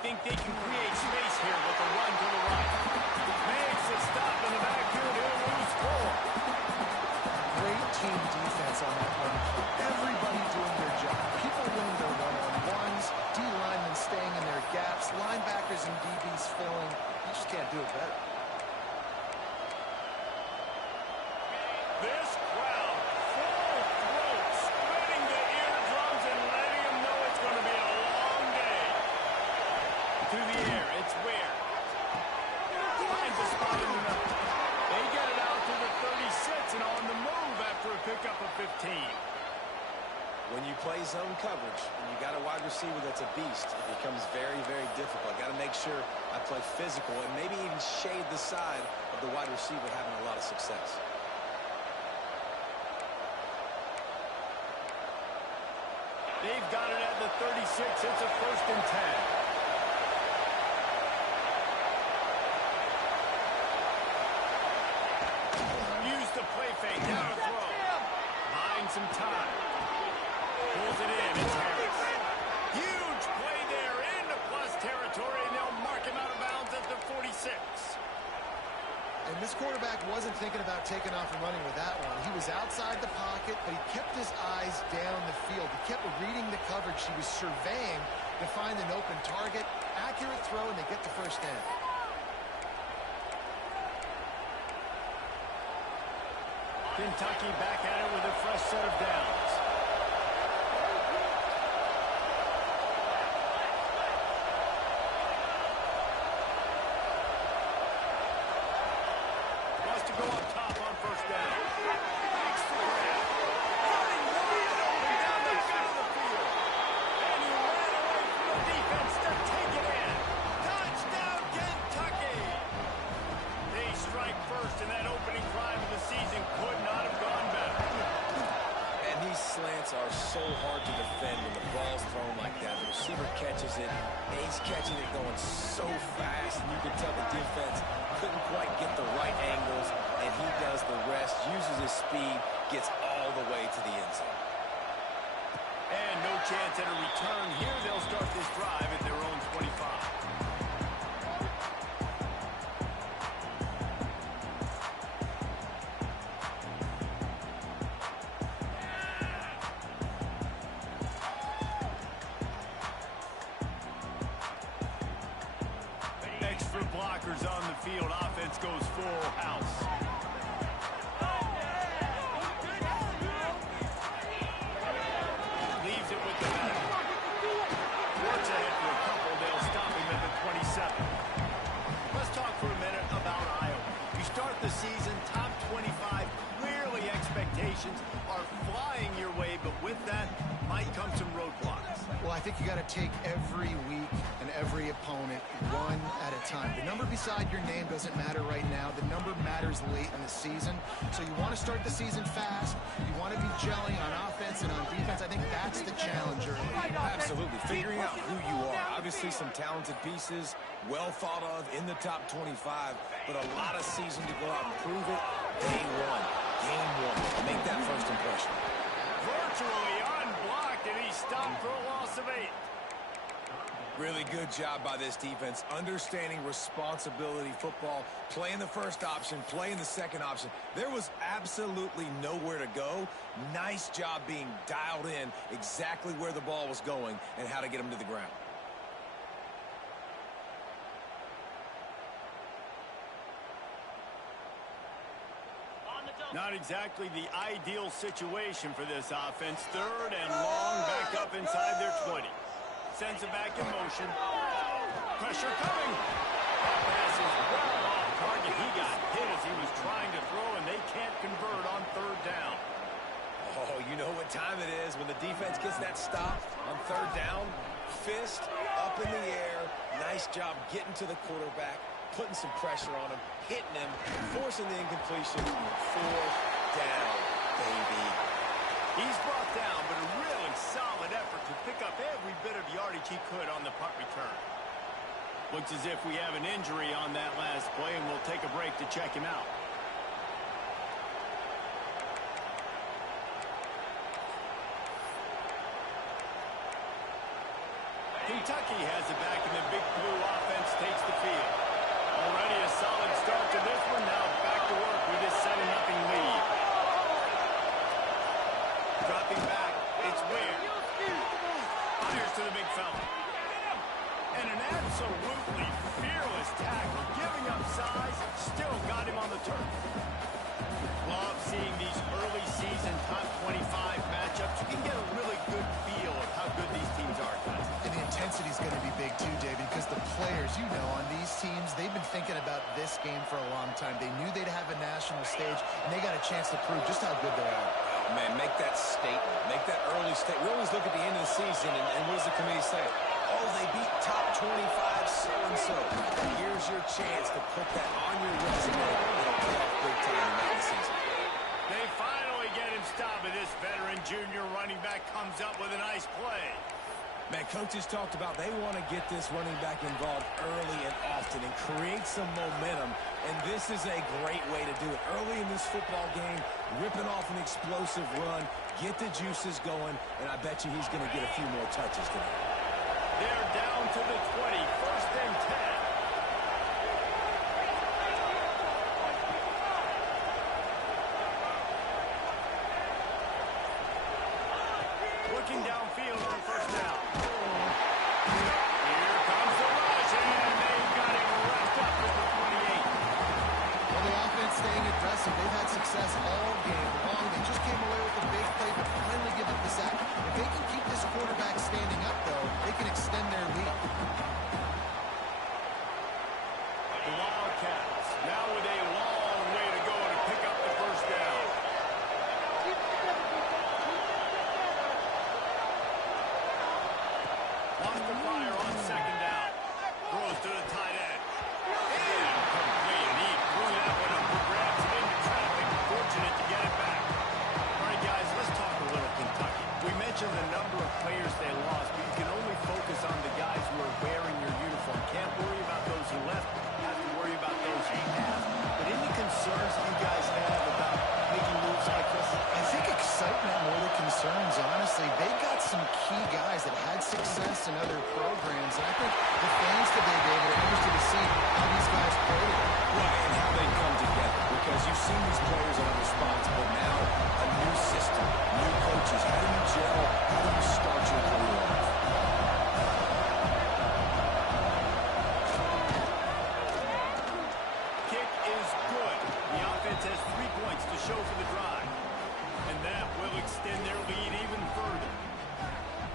think they can create space here with the run to the right. Makes a stop in the backfield. He'll lose 4. Great team defense on that run. Everybody doing their job. People winning their one-on-ones, D-linemen staying in their gaps, linebackers and DBs filling. You just can't do it better. This crowd, full throat, spreading the eardrums and letting them know it's going to be a long day. Through the air, it's Ware. Finds a spot in the middle. They get it out to the 36 and on the move after a pickup of 15. When you play zone coverage and you got a wide receiver that's a beast, it becomes very, very difficult. Got to make sure I play physical and maybe even shade the side of the wide receiver having a lot of success. They've got it at the 36. It's a 1st and 10. Use the play fake. Down a throw. Buying some time. Pulls it in. It's Harris. Huge play there into plus territory, and they'll mark him out of bounds at the 46. And this quarterback wasn't thinking about taking off and running with that one. He was outside the pocket, but he kept his eyes down the field. He kept reading the coverage. He was surveying to find an open target. Accurate throw, and they get the 1st down. Kentucky back at it with a fresh set of downs. Wants to go up top on 1st down. Makes the grab. Running wide open down the middle of the field. And he ran away from the defense to take it in. Touchdown, Kentucky! They strike first, and that opening drive of the season could not have gone better. And these slants are so hard to defend when the ball's thrown like that. The receiver catches it, and he's catching it going so fast, and you can tell the defense couldn't quite get the right angles, and he does the rest, uses his speed, gets all the way to the end zone. And no chance at a return here. They'll start this drive at their own 25. Extra blockers on the field. Offense goes full house. Leaves it with the back. Works ahead for a couple. They'll stop him at the 27. Let's talk for a minute about Iowa. You start the season top 25. Clearly expectations are flying your way, but with that might come some roadblocks. Well, I think you got to take every week and every opponent one at a time. The number beside your name doesn't matter right now. The number matters late in the season. So you want to start the season fast. You want to be gelling on offense and on defense. I think that's the challenge early. Absolutely. Figuring out who you are. Obviously some talented pieces, well thought of in the top 25, but a lot of season to go out and prove it. Day one, game one. Make that first impression. Virtually unblocked, and he stopped for a loss of 8. Really good job by this defense, understanding responsibility football, playing the first option, playing the second option. There was absolutely nowhere to go. Nice job being dialed in exactly where the ball was going and how to get him to the ground. Not exactly the ideal situation for this offense. 3rd and long, back up inside their 20. Sends it back in motion. Pressure coming. That pass is well off target. He got hit as he was trying to throw, and they can't convert on 3rd down. Oh, you know what time it is when the defense gets that stop on 3rd down. Fist up in the air. Nice job getting to the quarterback, putting some pressure on him, hitting him, forcing the incompletion. 4th down, baby. He's brought down, but a really solid effort to pick up every bit of yardage he could on the punt return. Looks as if we have an injury on that last play, and we'll take a break to check him out. Kentucky has it back, and the Big Blue offense takes the field. Already a solid start to this one. Now back to work with this 7-0 lead. Dropping back, it's Ware. Fires to the big fella. And an absolutely fearless tackle, giving up size, still got him on the turf. Love seeing these early season top 25 matchups. You can get a really good feel of how good these teams are, guys. And the intensity is going to be big too, David, because the players, you know, on these teams, they've been thinking about this game for a long time. They knew they'd have a national stage, and they got a chance to prove just how good they are. Oh, man, make that statement. Make that early statement. We always look at the end of the season, and what does the committee say? Oh, they beat top 25 so-and-so. Here's your chance to put that on your resume. It'll pay off big time in the season. They finally get him stopped, and this veteran junior running back comes up with a nice play. Man, coaches talked about they want to get this running back involved early and often and create some momentum, and this is a great way to do it. Early in this football game, ripping off an explosive run, get the juices going, and I bet you he's going to get a few more touches today. They're down to the 20, 1st and 10. Looking downfield for 1st down. Here comes the rush, and they've got him wrapped up at the 28. Well, the offense staying aggressive. They've had success all game long. They just came away with a big play, but finally give up the sack. If they can keep this quarterback standing up, though, they can extend their lead. The Wildcats now with a long way to go to pick up the 1st down. Lost the fire on 2nd down. Throws to the tight end. And complete. And he threw that one up for grabs and into traffic. Fortunate to get it back. All right, guys, let's talk a little Kentucky. We mentioned the number of players they lost, but you can only focus on the guys who are wearing your uniform. Can't worry about those who left. Have to worry about those who have. But any concerns you guys have about making moves like this? I think excitement more than concerns, honestly. They got some key guys that had success in other programs, and I think the fans today, David, are interested to see how these guys play. Right, and how they come together, because you've seen these players in other spots, but now a new system, new coaches. How do you gel? How do you start your career off? Kick is good. The offense has 3 points to show for the drive. And that will extend their lead even further.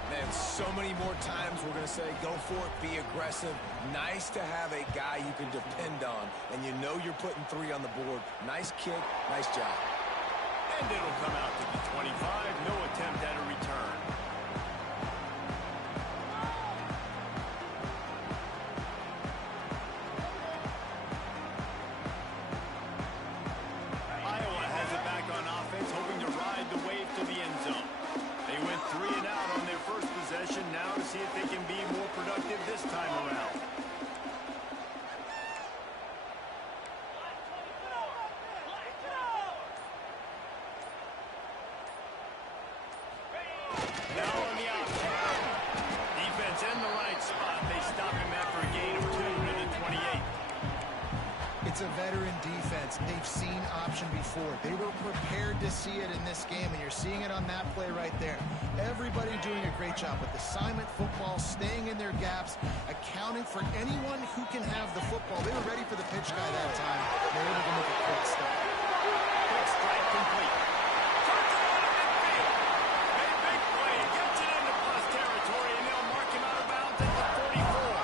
Man, so many more times we're going to say, go for it, be aggressive. Nice to have a guy you can depend on, and you know you're putting 3 on the board. Nice kick, nice job. And it'll come out to the 25. No attempt at a return. Iowa has it back on offense, hoping to ride the wave to the end zone. They went 3 and out on their first possession. Now to see if they can be more productive this time around. Now on the outside. Defense in the right spot. They stop him after a gain of 2 to the 28. It's a veteran defense. They've seen option before. They were prepared to see it in this game, and you're seeing it on that play right there. Everybody doing a great job with assignment football, staying in their gaps, accounting for anyone who can have the football. They were ready for the pitch guy that time. They were able to make a quick stop. Quick strike complete. Big play. Gets it into plus territory, and they'll mark him out of bounds at the 44.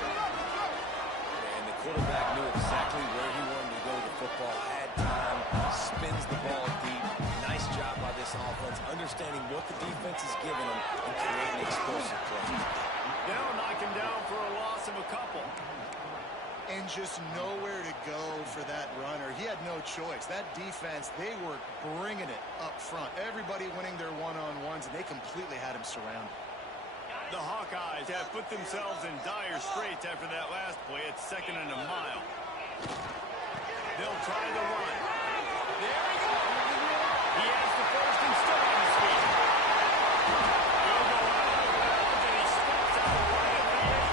And the quarterback knew exactly where he wanted to go with the football, had time, spins the ball deep. Nice job by this offense, understanding what the defense is giving them and creating explosive plays. They'll knock him down for a loss of a couple. And just nowhere to go for that runner. He had no choice. That defense, they were bringing it up front. Everybody winning their one-on-ones, and they completely had him surrounded. The Hawkeyes have put themselves in dire straits after that last play. It's 2nd and a mile. They'll try the run. There he goes. He has the first and still on his feet. He'll go out of bounds, and he steps out right at the 8.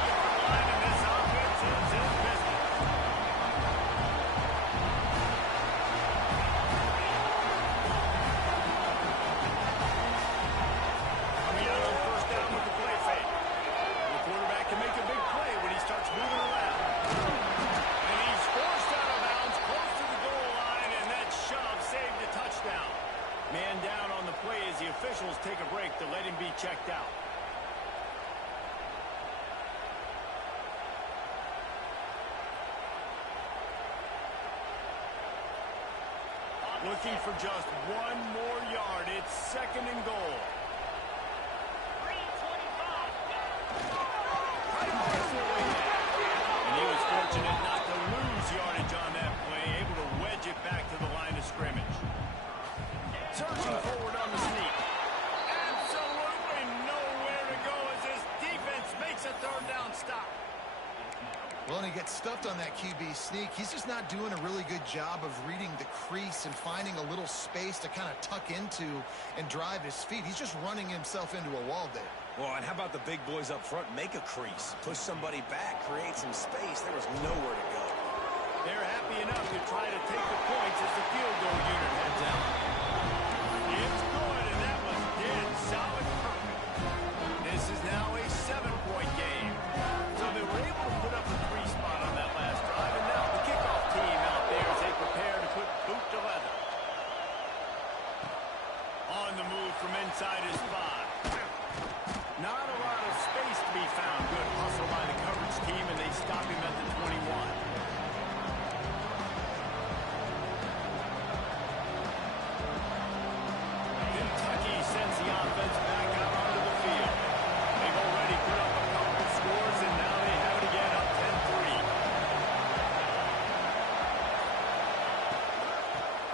Looking for just one more yard. It's second and goal. And he was fortunate not to lose yardage on that play, able to wedge it back to the line of scrimmage. Surging forward on the sneak. Absolutely nowhere to go as this defense makes a third down stop. Well, and he gets stuffed on that QB sneak. He's just not doing a really good job of reading the crease and finding a little space to kind of tuck into and drive his feet. He's just running himself into a wall there. Well, and how about the big boys up front? Make a crease, push somebody back, create some space. There was nowhere to go. They're happy enough to try to take the points as the field goal unit heads out. It's good, and that was dead solid perfect. This is now a 7-point game. So they were able to put up a 3-spot on that last drive, and now the kickoff team out there as they prepare to put boot to leather. On the move from inside his 5. Not a lot of space to be found. Good hustle by the coverage team, and they stop him at the 21. Kentucky sends the offense back out onto the field. They've already put up a couple of scores, and now they have it again up 10-3.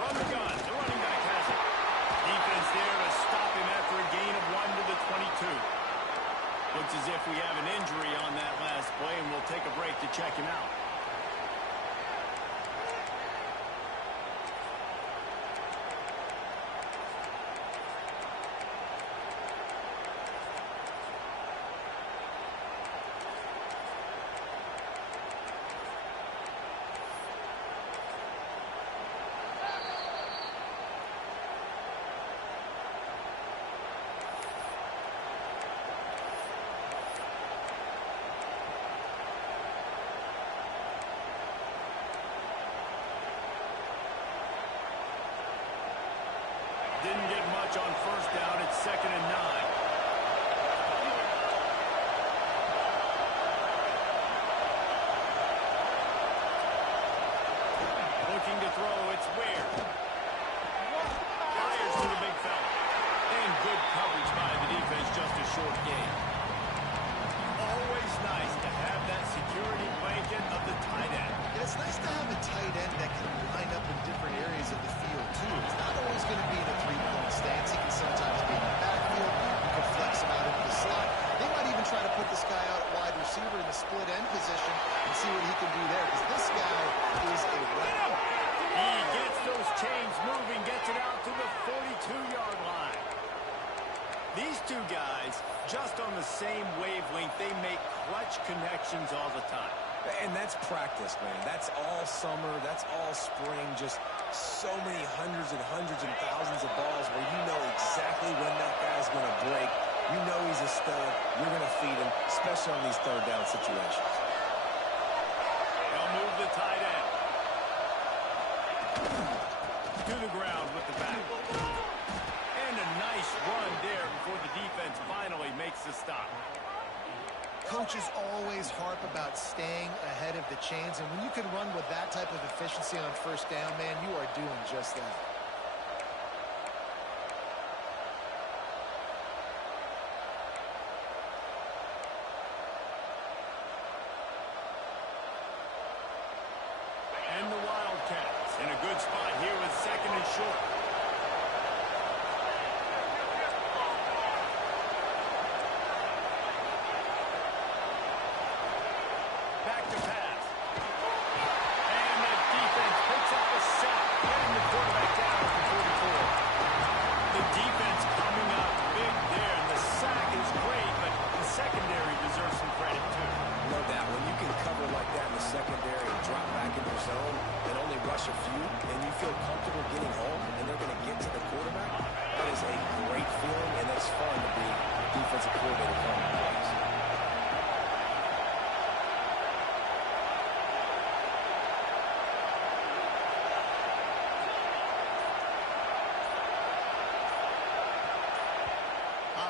From the gun, the running back has it. Defense there to stop him after a gain of 1 to the 22. Looks as if we have an injury on that last play, and we'll take a break to check him out. Didn't get much on first down. It's 2nd and 9. Looking to throw. It's Ware. Fires to the big fella. And good coverage by the defense. Just a short gain. Always nice to have that security blanket of the tight end. And it's nice to have a tight end that can line up in different areas of the field, too. It's not always going to be in a three-point stance. He can sometimes be in the backfield. You can flex him out into the slot. They might even try to put this guy out at wide receiver in the split end position and see what he can do there, because this guy is a weapon. He gets those chains moving, gets it out to the 42-yard line. These two guys, just on the same wavelength, they make clutch connections all the time. And that's practice, man. That's all summer. That's all spring. Just so many hundreds and thousands of balls where you know exactly when that guy's going to break. You know he's a stud. You're going to feed him, especially on these third down situations. They'll move the tight end. To the ground with the back. And a nice run there before the defense finally makes the stop. Coaches always harp about staying ahead of the chains, and when you can run with that type of efficiency on first down, man, you are doing just that. And the Wildcats in a good spot here with 2nd and short. Back to pass. And the defense picks up a sack, getting the quarterback down at the 44. The defense coming up big there, and the sack is great, but the secondary deserves some credit too. No doubt. When you can cover like that in the secondary and drop back in your zone and only rush a few, and you feel comfortable getting home, and they're going to get to the quarterback, that is a great feeling, and that's fun to be defensive coordinator calling plays.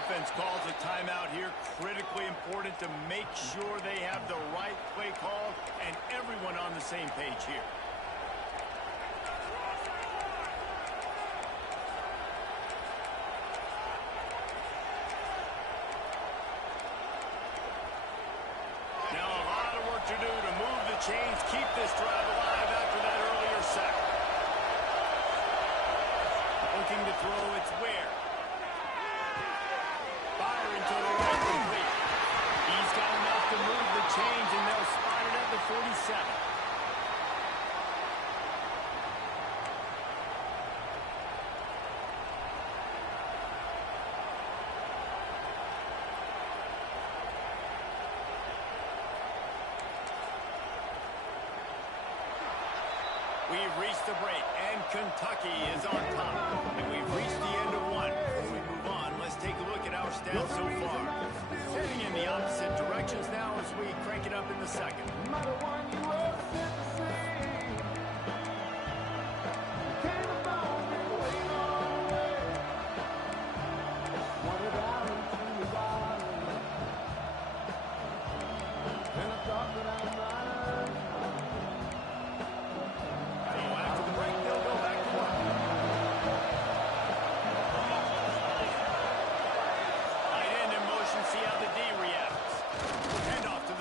Offense calls a timeout here. Critically important to make sure they have the right play call and everyone on the same page here. to do to move the chains, keep this drive alive after that earlier sack. Looking to throw, it's Ware. Firing to the right, complete. He's got enough to move the chains, and they'll spot it at the 47. We've reached the break, and Kentucky is on top. And we've reached the end of one. Before we move on, let's take a look at our stats so far. Heading in the opposite directions now as we crank it up in the second.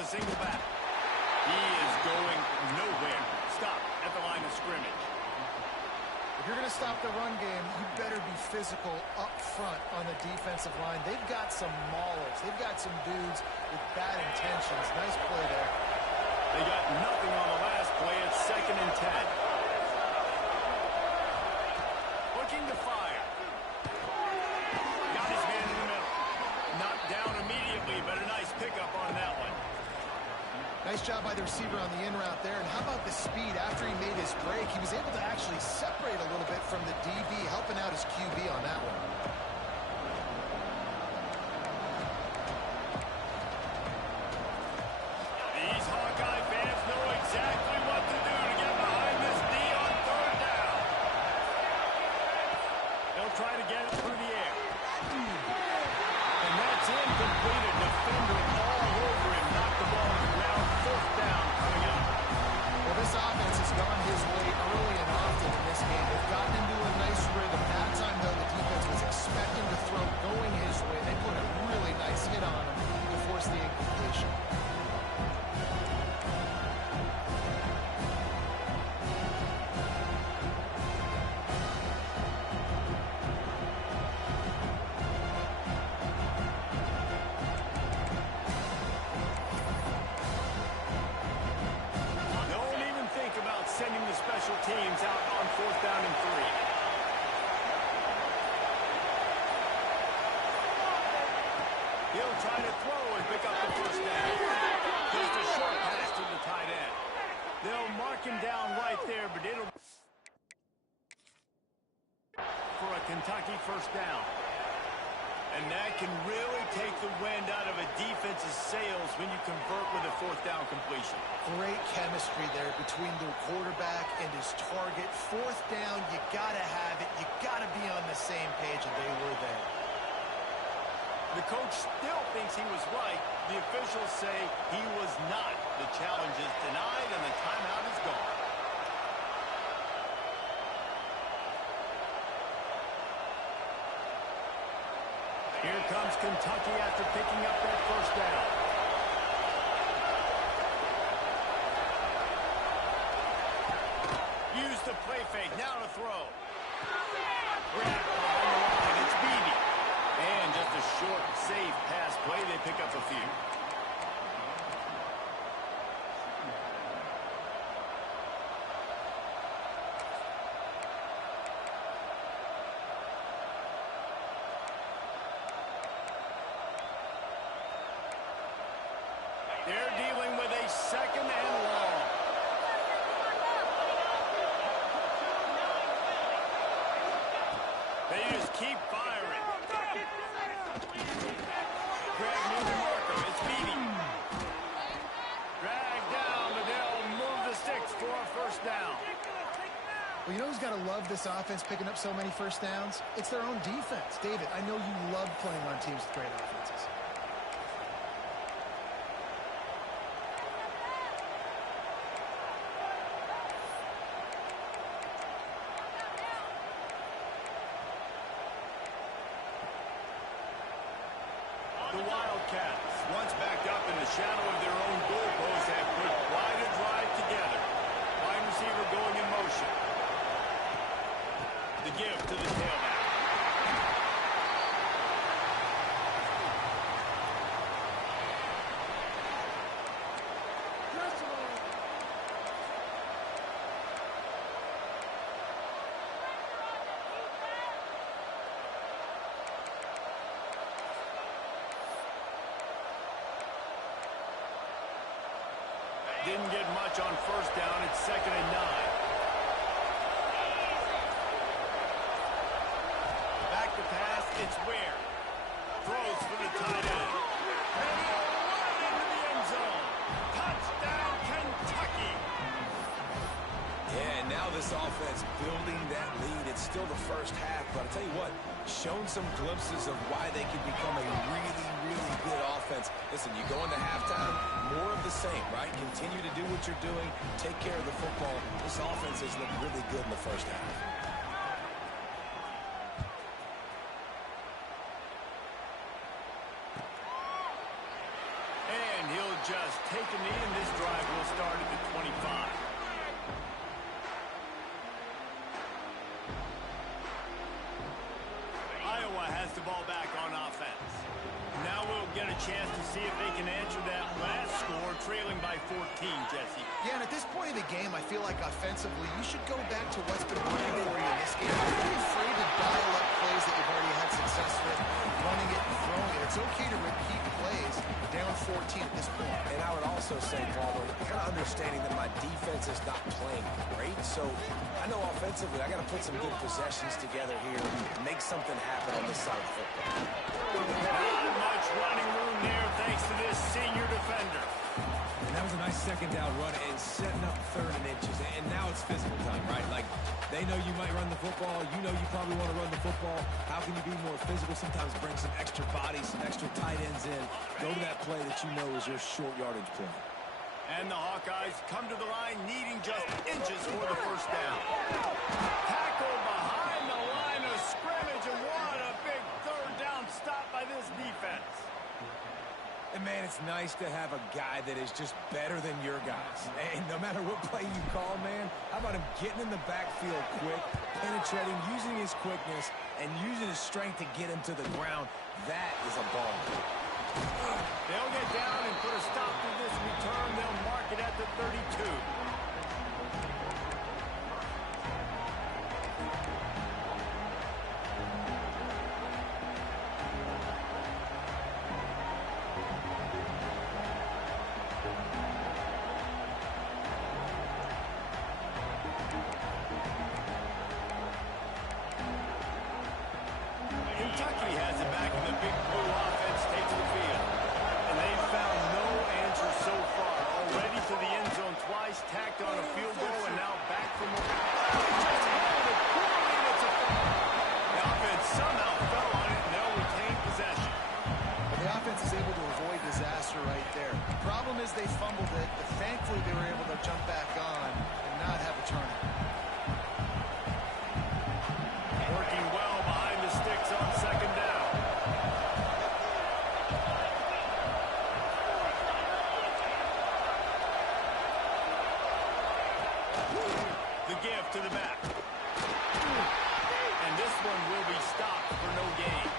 Single back. He is going nowhere. Stop at the line of scrimmage. If you're going to stop the run game, you better be physical up front on the defensive line. They've got some maulers. They've got some dudes with bad intentions. Nice play there. They got nothing on the last play. It's 2nd and 10. Looking to fire. Got his man in the middle. Knocked down immediately, but a nice pickup on that one. Nice job by the receiver on the in route there. And how about the speed after he made his break? He was able to actually separate a little bit from the DB, helping out his QB on that one. These Hawkeye fans know exactly what to do to get behind this D on 3rd down. They'll try to get it through the air. And that's incomplete. A defender all over him. Knocked the ball on the ground. 4th down coming up. Well, this offense has gone his way early and often in this game. They've gotten into a nice rhythm. That time, though, the defense was expecting to throw going his way. They put a really nice hit on him to force the incompletion. Sending the special teams out on 4th down and 3. He'll try to throw and pick up the 1st down. Just a short pass to the tight end. They'll mark him down right there, but it'll for a Kentucky 1st down. And that can really take the wind out of a defense's sails when you convert with a 4th down completion. Great chemistry there between the quarterback and his target. 4th down, you got to have it. You got to be on the same page, and they were there. The coach still thinks he was right. The officials say he was not. The challenge is denied, and the timeout is gone. Here comes Kentucky after picking up that 1st down. Use the play fake. Now to throw. Wrapped behind the line. It's Beebe. And just a short, safe pass play. They pick up a few. They're dealing with a 2nd and long. They just keep firing. Greg Newton-Marco, it's Beebe. Drag down, but they'll move the sticks for a 1st down. Well, you know who's got to love this offense picking up so many 1st downs? It's their own defense. David, I know you love playing on teams with great offenses. The Wildcats, once backed up in the shadow of their own goalpost, have put Didn't get much on first down. It's 2nd and 9. Back to pass. It's Ware. Throws for the tight end. And he'll run into the end zone. Touchdown, Kentucky. Yeah, and now this offense building that lead. It's still the first half, but I'll tell you what, shown some glimpses of why they can become a really, really good offense. Listen, you go into halftime, more of the same, right? Continue to do what you're doing, take care of the football. This offense has looked really good in the first half. And he'll just take a knee, and this drive will start at the 25. Iowa has the ball back on offense. Now we'll get a chance to see if they can answer that last score, trailing by 14, Jesse. Yeah, and at this point of the game, I feel like offensively, you should go back to what's been working for you in this game. Don't be afraid to dial up plays that you've already had success with, running it and throwing it. It's okay to repeat plays down 14 at this point. And I would also say, Palmer, kind of understanding that my defense is not playing great, so I know offensively I got to put some good possessions together here and make something happen on this side of the football. Not much running room there thanks to this senior defender. And that was a nice second down run and setting up 3rd and inches. And now it's physical time, right? Like, they know you might run the football. You know you probably want to run the football. How can you be more physical? Sometimes bring some extra bodies, some extra tight ends in. Go to that play that you know is your short yardage play. And the Hawkeyes come to the line needing just inches for the first down. Tackle behind the line of scrimmage, and what a big 3rd down stop by this defense. And, man, it's nice to have a guy that is just better than your guys. And no matter what play you call, man, how about him getting in the backfield quick, penetrating, using his quickness, and using his strength to get him to the ground? That is a ball. They'll get down and put a stop to this return. They'll mark it at the 32. Kentucky has it back, and the big blue offense takes the field. And they've found no answer so far. Already to the end zone twice, tacked on a field goal, and now back for more. Oh, he just held it poorly, and it's a foul. The offense somehow fell on it, and they'll retain possession. But the offense is able to avoid disaster right there. The problem is they fumbled it, but thankfully they were able to jump back on and not have a turnover. Working well behind the sticks on 2nd down. The give to the back. And this one will be stopped for no gain.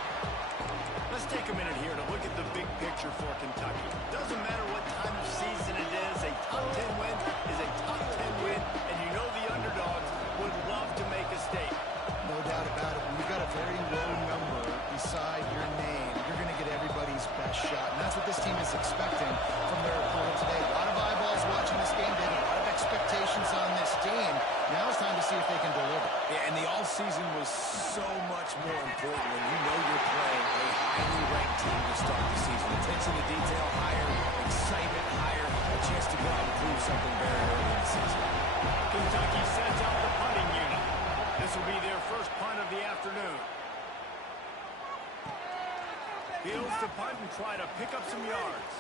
Let's take a minute here to look at the big picture for Kentucky. Doesn't matter what time of season it is, a top 10 win is a top 10 win, and you know the underdogs would love to make a statement. No doubt about it. When you've got a very low number beside your name, you're going to get everybody's best shot. And that's what this team is expecting from their opponent today. A lot of eyeballs watching this game, David. A lot of expectations on this team. Now it's time to see if they can deliver. Yeah, and the offseason was so much more important when you know you're playing a highly ranked team to start the season. Attention to detail higher, excitement higher, a chance to go out and prove something very early in the season. Kentucky sends out the punting unit. This will be their first punt of the afternoon. Fields to punt and try to pick up some yards.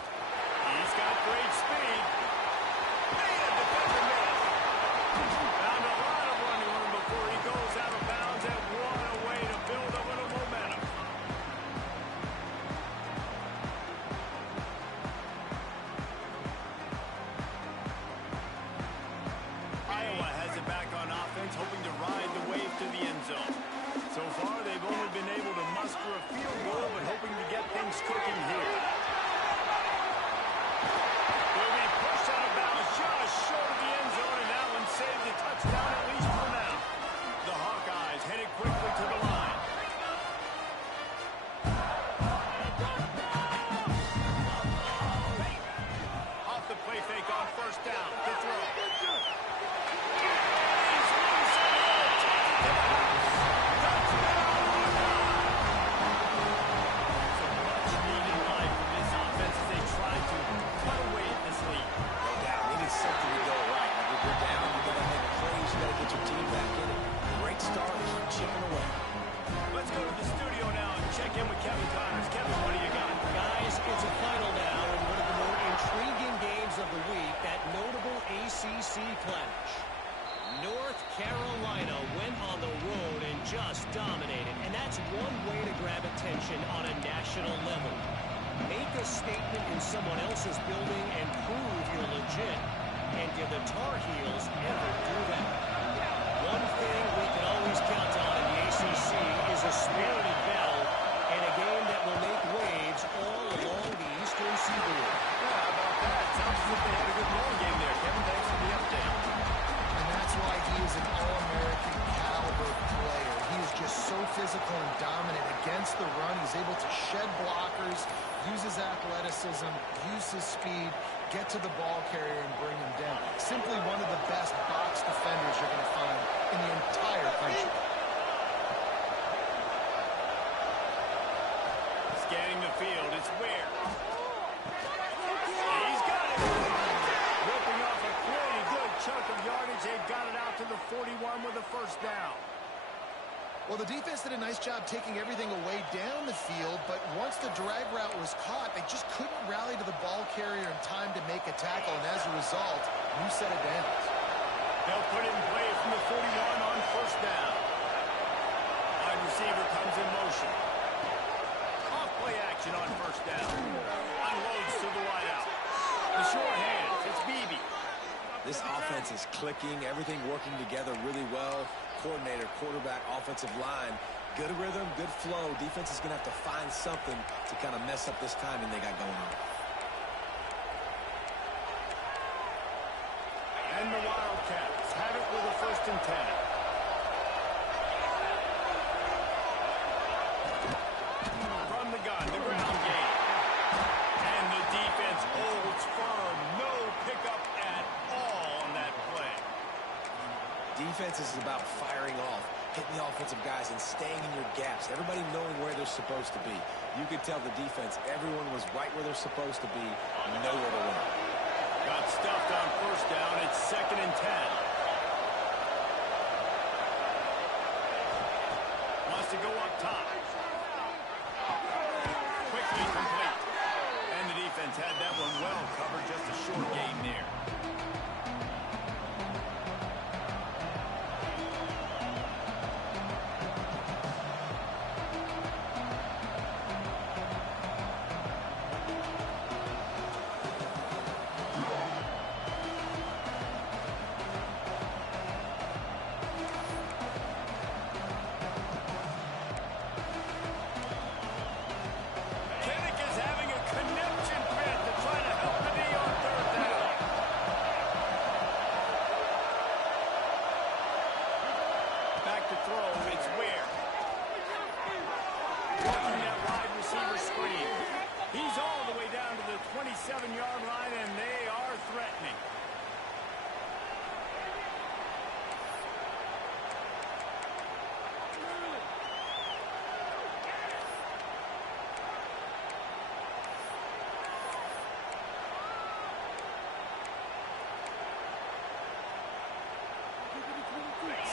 He's got great speed. And the defender missed. Found a lot of running room before he goes out of bounds, and what a way to build a little momentum. Iowa has it back on offense, hoping to ride the wave to the end zone. So far, they've only been able to muster a field goal, but hoping to get things cooking here. They'll play fake on first down. To throw. ACC clash. North Carolina went on the road and just dominated, and that's one way to grab attention on a national level. Make a statement in someone else's building and prove you're legit. And did the Tar Heels ever do that? One thing we can always count on in the ACC is a spirited battle and a game that will make waves all along the Eastern Seaboard. Yeah, how about that? Sounds as if they had a good ball game there, Kevin. Thanks for the update. And that's why he is an All-American caliber player. He is just so physical and dominant against the run. He's able to shed blockers, use his athleticism, use his speed, get to the ball carrier and bring him down. Simply one of the best box defenders you're going to find in the entire country. Scanning the field, it's Ware. He's got it. Ripping off a pretty good chunk of yardage. They've got it out to the 41 with a first down. Well, the defense did a nice job taking everything away down the field, but once the drag route was caught, they just couldn't rally to the ball carrier in time to make a tackle, and as a result, new set of downs. They'll put it in play from the 41 on first down. Wide receiver comes in motion. Off play action on first down. Unloads to the wideout. The short hands, it's Beebe. This offense is clicking, everything working together really well. Coordinator, quarterback, offensive line, good rhythm, good flow. Defense is going to have to find something to kind of mess up this timing they got going on. And the Wildcats have it with a 1st and 10. From the gun, the ground game. And the defense holds firm. No pickup at all on that play. Defense is about firing off, hitting the offensive guys and staying in your gaps. Everybody knowing where they're supposed to be. You could tell the defense, everyone was right where they're supposed to be, nowhere to run. Got stuffed on first down. It's 2nd and 10. Wants to go up top. Quickly complete. And the defense had that one well covered. Just a short game there.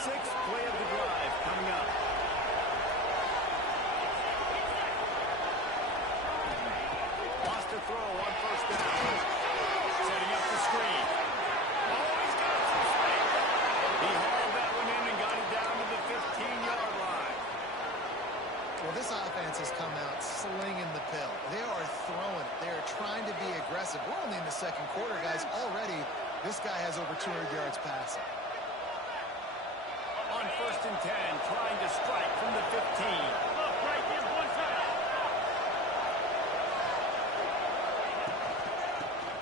Sixth play of the drive coming up. Lost to throw on first down. Setting up the screen. Oh, he's got some space. He hauled that one in and got it down to the 15-yard line. Well, this offense has come out slinging the pill. They are throwing it. They are trying to be aggressive. We're only in the 2nd quarter, guys. Already, this guy has over 200 yards passing. On 1st and 10, trying to strike from the 15. Look, right here, one time.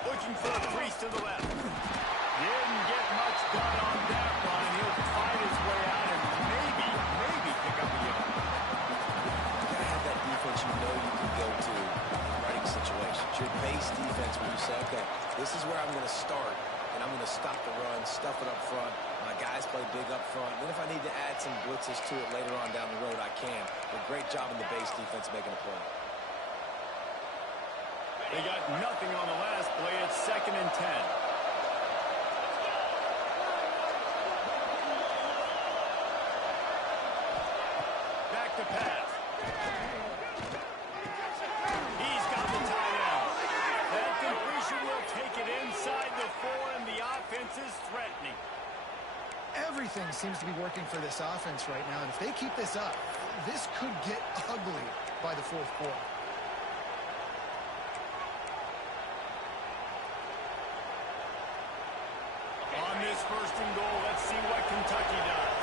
Looking for a crease to the left. Didn't get much done on that one. He'll find his way out and maybe pick up a yard. You gotta have that defense you know you can go to. Writing situations. Your base defense where you say, okay, this is where I'm going to start, and I'm going to stop the run, stuff it up front. My guys play big up front. Then if I need to add some blitzes to it later on down the road, I can. But great job in the base defense making a play. They got nothing on the last play. It's 2nd and 10. Back to pass. He's got the timeout. That completion will take it inside the 4, and the offense is threatening. Everything seems to be working for this offense right now, and if they keep this up, this could get ugly by the 4th quarter. On this 1st and goal, let's see what Kentucky does.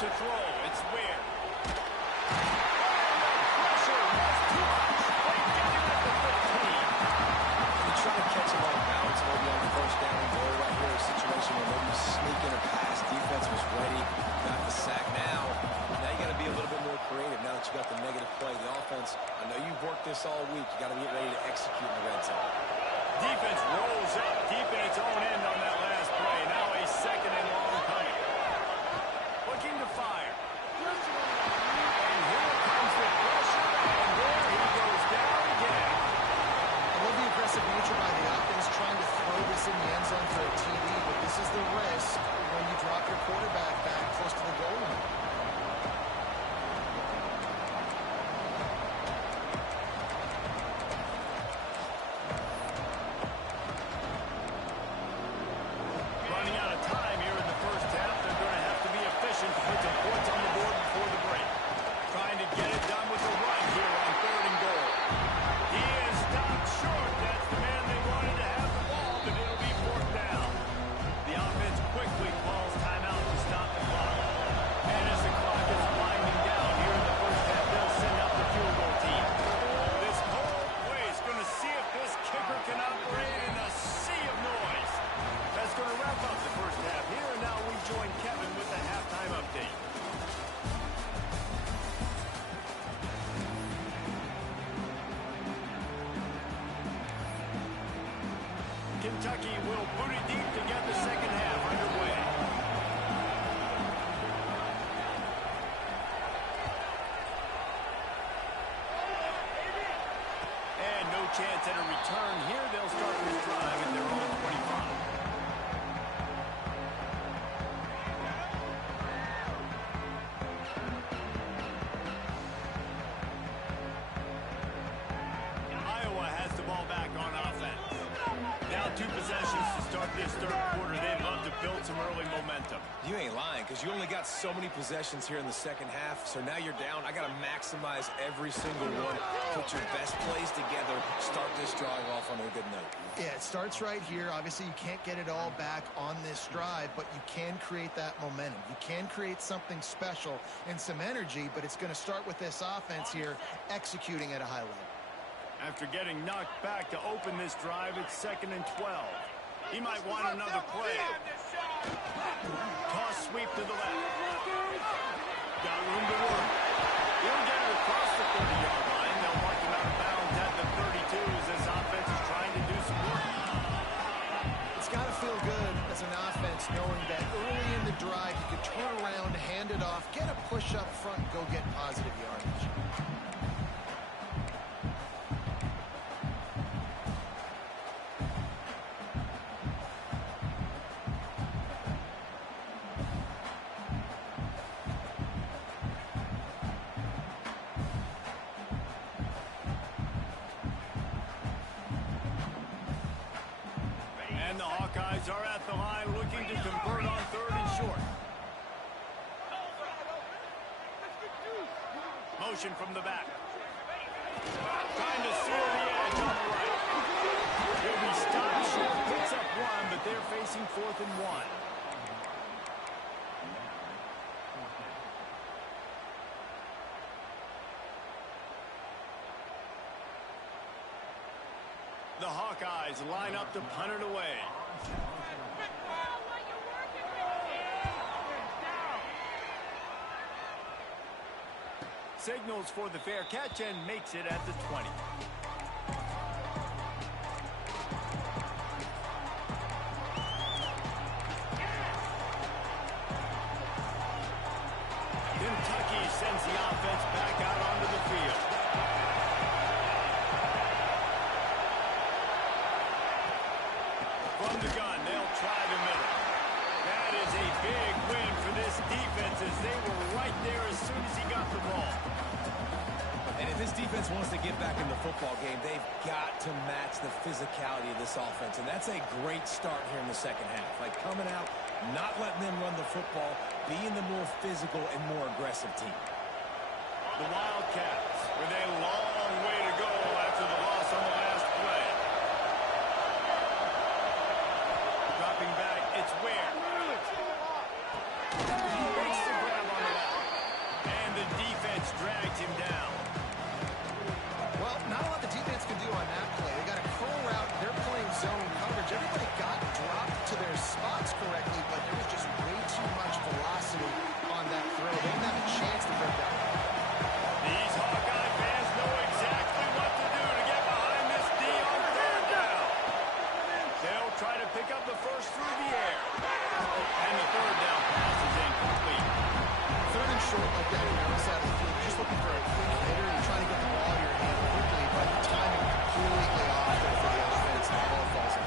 To throw, it's Ware. Pressure was too much. They get him at the 15. You try to catch him off balance, maybe on the 1st down and goal right here, a situation where maybe sneaking a pass, defense was ready, got the sack. Now you got to be a little bit more creative now that you got the negative play. The offense, I know you've worked this all week. You got to get ready to execute in the red zone. Defense rolls up deep in its own end on that last play. Now a 2nd and long coming. Looking to fire. And here comes the pressure, and there he goes down again. I love the aggressive nature by the offense trying to throw this in the end zone for a TD, but this is the risk when you drop your quarterback back close to the goal line. Running out of time here in the 1st half. They're going to have to be efficient to put some points on the board before the break. Trying to get it done with the run here on 3rd and goal. He is stopped short. That's the man they wanted to have the ball, but it'll be 4th down. The offense quickly calls timeout to stop the clock. And as the clock is winding down here in the 1st half, they'll send out the field goal team. This whole play is going to see if this kicker can operate in a sea of noise. That's going to wrap up the 1st half here, and now we join Kevin with the halftime update. Kentucky will boot it deep to get the 2nd half underway. And no chance at a return here. They'll start this drive at their own 25. Iowa has the ball back on offense. Now 2 possessions to start this 3rd quarter. They'd love to build some early momentum. You ain't lying, because you only got so many possessions here in the 2nd half, so now you're down. I got to maximize every single one. Put your best plays together. Start this drive off on a good note. Yeah, it starts right here. Obviously, you can't get it all back on this drive, but you can create that momentum. You can create something special and some energy, but it's going to start with this offense here executing at a high level. After getting knocked back to open this drive, it's 2nd and 12. He might want another play. Toss sweep to the left. Got room to work. He'll get it across the 30-yard line. They'll mark him out of bounds at the 32 as this offense is trying to do some work. It's got to feel good as an offense knowing that early in the drive you can turn around, hand it off, get a push up front, and go get positive yardage. And the Hawkeyes are at the line looking to convert on 3rd and short. Motion from the back. Trying to seal the edge on the right. He'll be stopped short, picks up 1, but they're facing 4th and 1. The Hawkeyes line up to punt it away. Signals for the fair catch and makes it at the 20. Kentucky sends the offense back out onto the field. From the gun, they'll try the middle. That is a big win for this defense as they were right there as soon as he got the ball. And if this defense wants to get back in the football game, they've got to match the physicality of this offense. And that's a great start here in the second half. Like coming out, not letting them run the football, being the more physical and more aggressive team. The Wildcats with a long way to go after the loss on the last play. Dropping back, it's Ware. He makes the grab on the ball. And the defense drags him down. Well, not a lot the defense can do on that play. They got a curl route. They're playing zone coverage. Everybody got dropped to their spots correctly, but there was just way too much velocity on that throw. They didn't have a chance to break that. These Hawkeye fans know exactly what to do to get behind this D on third down. They'll try to pick up the first through the air. And the third down pass is incomplete. Third and short like that, on the side of the field, you're just looking for a quick hitter. You're trying to get the ball in your hand quickly, but the timing completely off there for the offense. The ball falls in.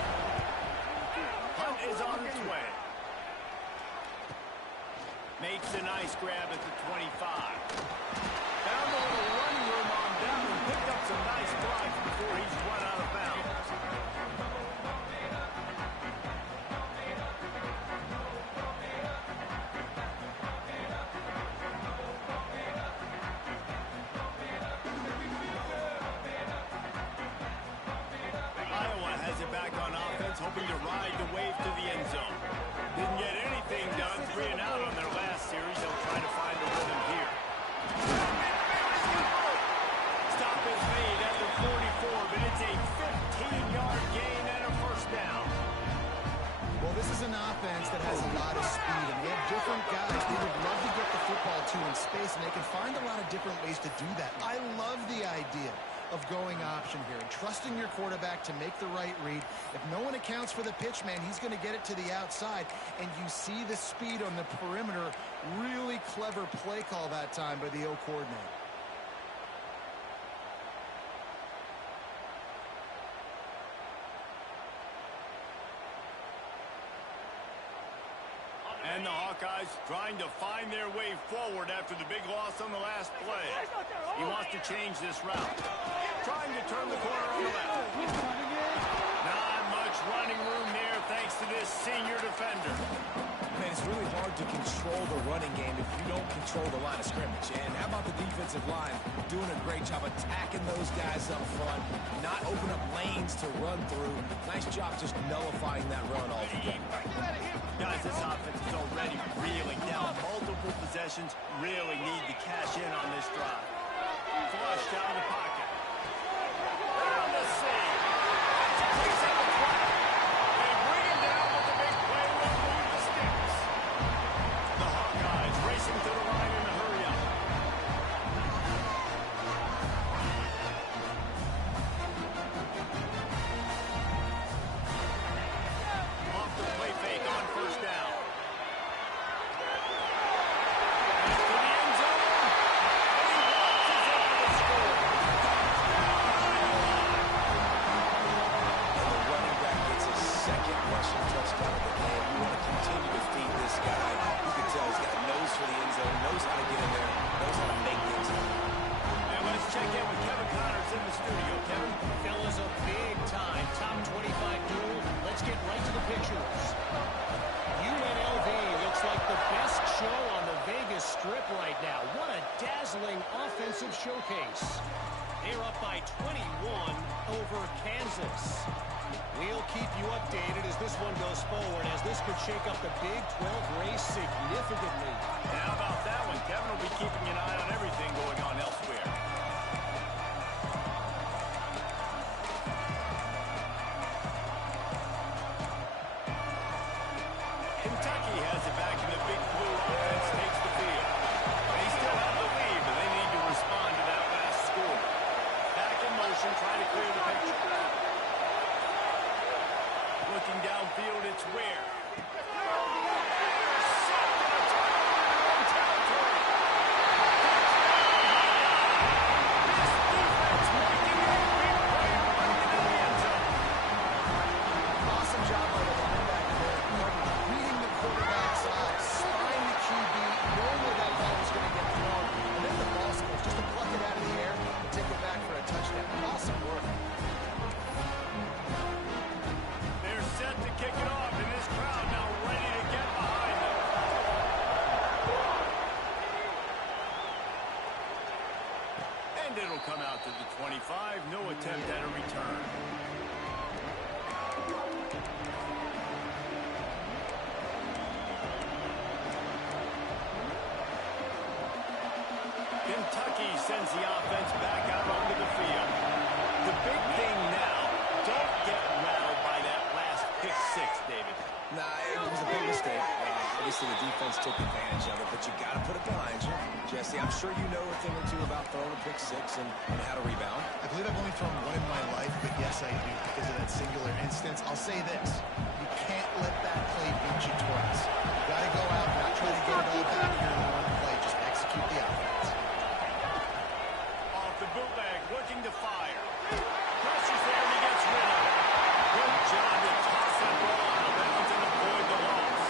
Hunt is on its way. Makes a nice grab at the 25. Found a little running room on down and picked up some nice blocks before he's run out of bounds. Iowa has it back on offense, hoping to ride the wave to the end zone. Didn't get anything done, 3 and out on their last series. They'll try to find a rhythm here. Stop is made at the 44, but it's a 15-yard gain and a first down. Well, this is an offense that has a lot of speed, and they have different guys they would love to get the football to in space, and they can find a lot of different ways to do that. I love the idea of going option here and trusting your quarterback to make the right read. If no one accounts for the pitch, man, he's going to get it to the outside, and you see the speed on the perimeter. Really clever play call that time by the O coordinator. And the Hawkeyes trying to find their way forward after the big loss on the last play. He wants to change this route. Trying to turn the corner on the left. Not much running room there thanks to this senior defender. Man, it's really hard to control the running game if you don't control the line of scrimmage. And how about the defensive line doing a great job attacking those guys up front, not open up lanes to run through. Nice job just nullifying that run altogether. Guys, this offense is already reeling down. Multiple possessions, really need to cash in on this drive. Flush down the pocket. Down the seam. He's at the 20. They bring him down with the big play. Will move the sticks. The Hawkeyes racing to the line in a hurry-up. Off the play fake on first down. Pass to the end zone. And he launches it for the score. And the running back gets his second rushing touchdown of the game. You want to continue to feed this guy. You can tell he's got a nose for the end zone, knows how to get in there, knows how to make things happen. And let's check in with Kevin Connors in the studio. Kevin? Fellas, a big-time top 25 duel. Let's get right to the pictures. UNLV looks like the best show on the Vegas Strip right now. What a dazzling offensive showcase. They're up by 21 over Kansas. We'll keep you updated as this one goes forward, as this could shake up the Big 12 race significantly. And how about that one? Kevin will be keeping an eye on everything going on elsewhere. Kentucky has it back in the big blue offense, takes the field. They still have the lead, but they need to respond. And it'll come out to the 25. No attempt at a return. Kentucky sends the offense back out onto the field. The big thing now, don't get rattled by that last pick six, David. Nah, it was a big mistake. Obviously, the defense took advantage of it, but you got to put it behind you. Jesse, I'm sure you know a thing or two about throwing a pick six and how to rebound. I believe I've only thrown one in my life, but yes, I do because of that singular instance. I'll say this. You can't let that play beat you twice. You got to go out and not try to get it all back here in the one play. Just execute the offense. Off the bootleg, looking to fire. Pressure's there and he gets rid of it. Good job to toss that ball out of bounds and avoid the loss.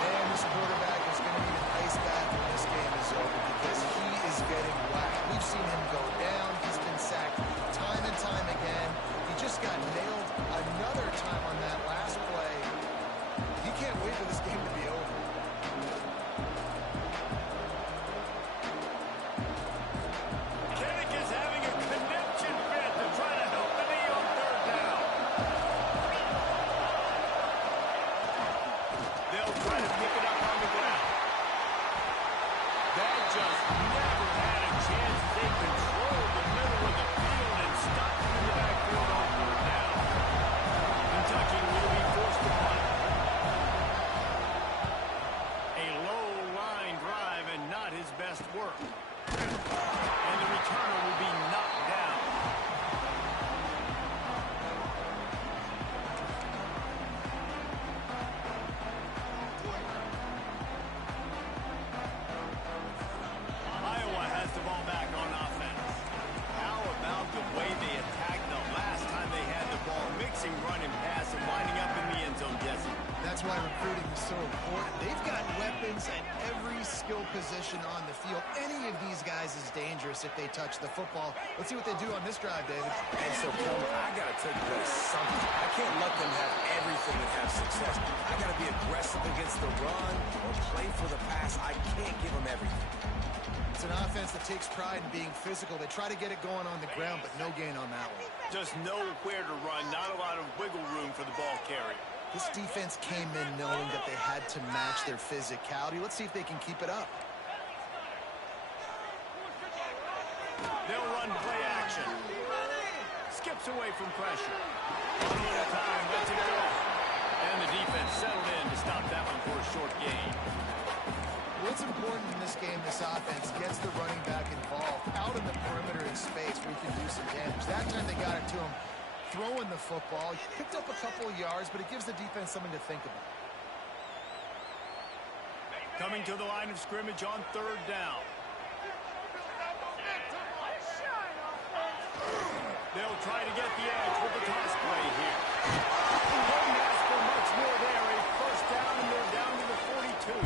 And this quarterback is going to need an ice bath when this game is over because he is getting whacked. We've seen him go down. He's been sacked time and time again. He just got nailed another time on that last play. He can't wait for this game to be over. Kinnick is having a connection fit to try to help the knee on third down. They'll try to pick it up on the ground. That just never had a chance. They controlled the middle of the field and stopped him in the backfield on third down. Kentucky will be forced to punt. A low line drive and not his best work. And the returner will be knocked down. Iowa has the ball back on offense. How about the way they attacked the last time they had the ball, mixing run and pass and winding up in the end zone, Jesse? That's why recruiting is so important. They've got weapons at every skill position on the field. Any of these guys is dangerous if they touch the football. Let's see what they do on this drive, David. And so, Coleman, I got to take away something. I can't let them have everything and have success. I got to be aggressive against the run or play for the pass. I can't give them everything. It's an offense that takes pride in being physical. They try to get it going on the ground, but no gain on that one. Just nowhere to run, not a lot of wiggle room for the ball carrier. This defense came in knowing that they had to match their physicality. Let's see if they can keep it up. They'll run play action. Skips away from pressure. One more time, lets it go. And the defense settled in to stop that one for a short gain. What's important in this game, this offense gets the running back involved out in the perimeter in space where he can do some damage. That time they got it to him throwing the football. He picked up a couple of yards, but it gives the defense something to think about. Coming to the line of scrimmage on third down. They'll try to get the edge with the toss play here. Couldn't ask for much more there. A first down, and they're down to the 42.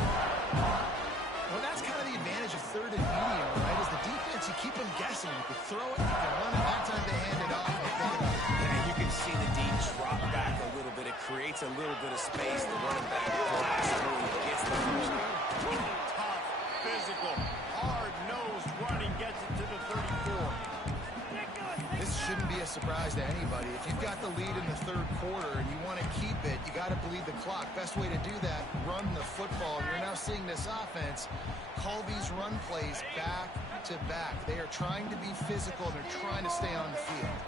Well, that's kind of the advantage of third and medium, right? As the defense, you keep them guessing. You can throw it, you can run it. That time they hand it off. And you can see the D drop back a little bit. It creates a little bit of space. The running back blasts through, gets the first down. Tough, physical, hard-nosed running gets it to the 34. This shouldn't be a surprise to anybody. If you've got the lead in the third quarter and you want to keep it, you got to bleed the clock. Best way to do that, run the football. You're now seeing this offense call these run plays back to back. They are trying to be physical, and they're trying to stay on the field.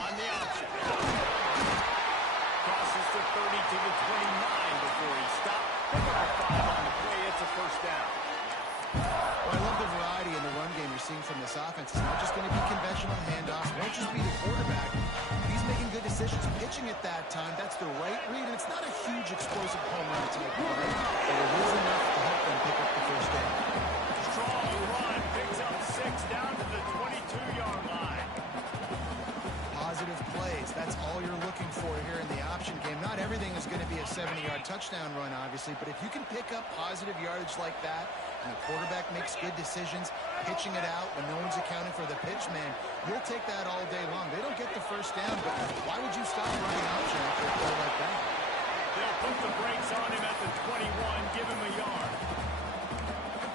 On the option. Crosses to 30 to the 29 before he stopped. Pick up a 5 on the play. It's a first down. Well, I love the variety in the run game you're seeing from this offense. It's not just going to be conventional handoffs. It won't just be the quarterback. He's making good decisions. Pitching at that time, that's the right read, and it's not a huge explosive home run type play, but it is enough to help them pick up the first down. Strong run. Picks up 6 down to the 22-yard line. Positive plays. That's all you're looking for here in the option game. Not everything is going to be a 70-yard touchdown run, obviously, but if you can pick up positive yardage like that, and the quarterback makes good decisions, pitching it out when no one's accounting for the pitch man, you'll take that all day long. They don't get the first down, but why would you stop running option after a play like that? They'll put the brakes on him at the 21, give him a yard.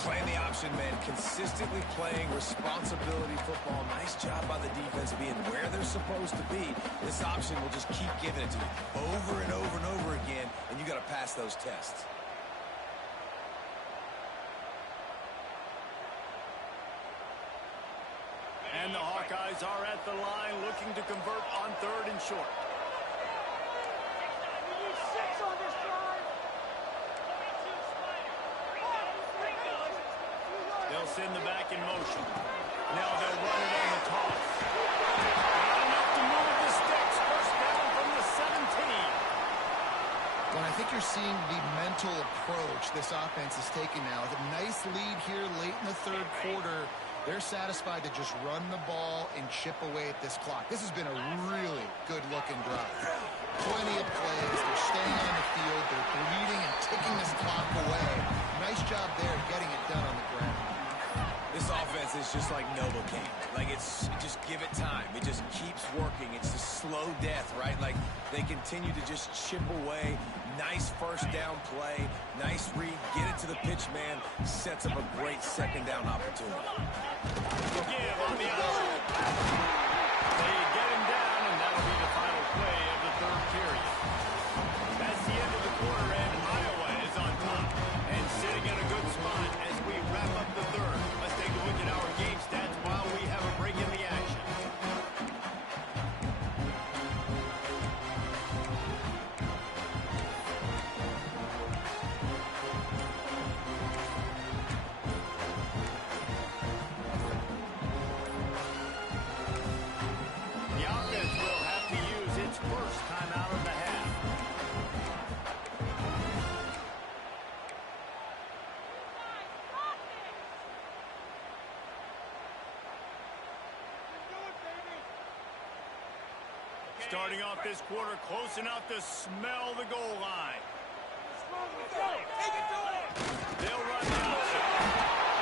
Playing option, man. Consistently playing responsibility football. Nice job by the defense being where they're supposed to be. This option will just keep giving it to you over and over and over again, and you got to pass those tests. And the Hawkeyes are at the line looking to convert on 3rd and short. They'll send the back in motion. Now they'll run it on the toss. Not enough to move the sticks. First down from the 17. Well, I think you're seeing the mental approach this offense is taking now. With a nice lead here late in the 3rd quarter, they're satisfied to just run the ball and chip away at this clock. This has been a really good-looking drive. Plenty of plays. They're staying on the field. They're bleeding and ticking this clock away. Nice job there getting it done on the ground. This offense is just like Novocaine. Like, just give it time. It just keeps working. It's a slow death, right? Like, they continue to just chip away. Nice first down play. Nice read. Get it to the pitch man. Sets up a great 2nd down opportunity. Give on the outside. They get him down, and that'll be the final play of the 3rd period. That's the end of the quarter, and Iowa is on top. And sitting in a good spot as we wrap up the 3rd. Let's take a look at our game stats while we have a break in the action. The offense will have to use its first timeout of the half. Starting off this quarter, close enough to smell the goal line. They'll run the option.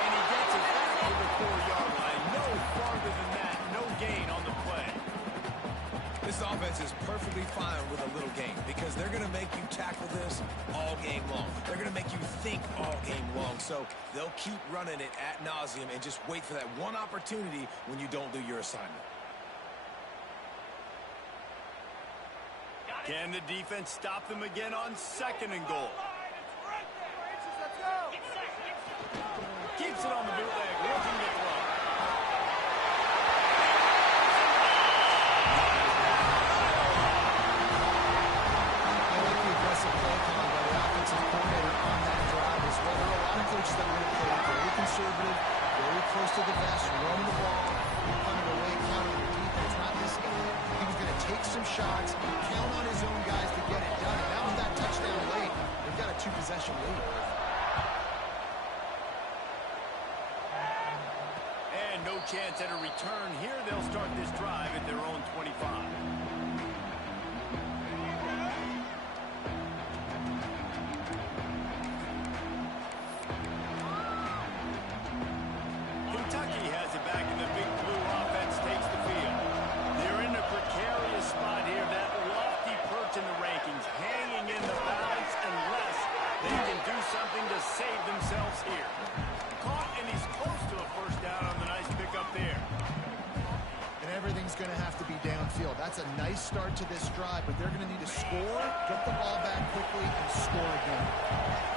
And he gets it back to the 4-yard line. No farther than that. No gain on the play. This offense is perfectly fine with a little game because they're going to make you tackle this all game long. They're going to make you think all game long. So they'll keep running it ad nauseum and just wait for that one opportunity when you don't do your assignment. Can the defense stop them again on 2nd and goal? Keeps it on the bootleg, looking to throw. I like the aggressive play calling by the offensive coordinator on that drive as well. There are a lot of coaches that are going to play very conservative, very close to the vest, run the ball, punt it away, count on the defense. Not this guy. He was going to take some shots, count on his own guys to get it done. And now with that touchdown late, they've got a 2-possession lead. And no chance at a return here. They'll start this drive at their own 25. Kentucky has it back, and the Big Blue offense takes the field. They're in a precarious spot here, that lofty perch in the rankings, hanging in the balance unless they can do something to save themselves here. Caught, and he's close to a first down on the nice pickup there. And everything's going to have to be downfield. That's a nice start to this drive, but they're going to need to score, get the ball back quickly, and score again.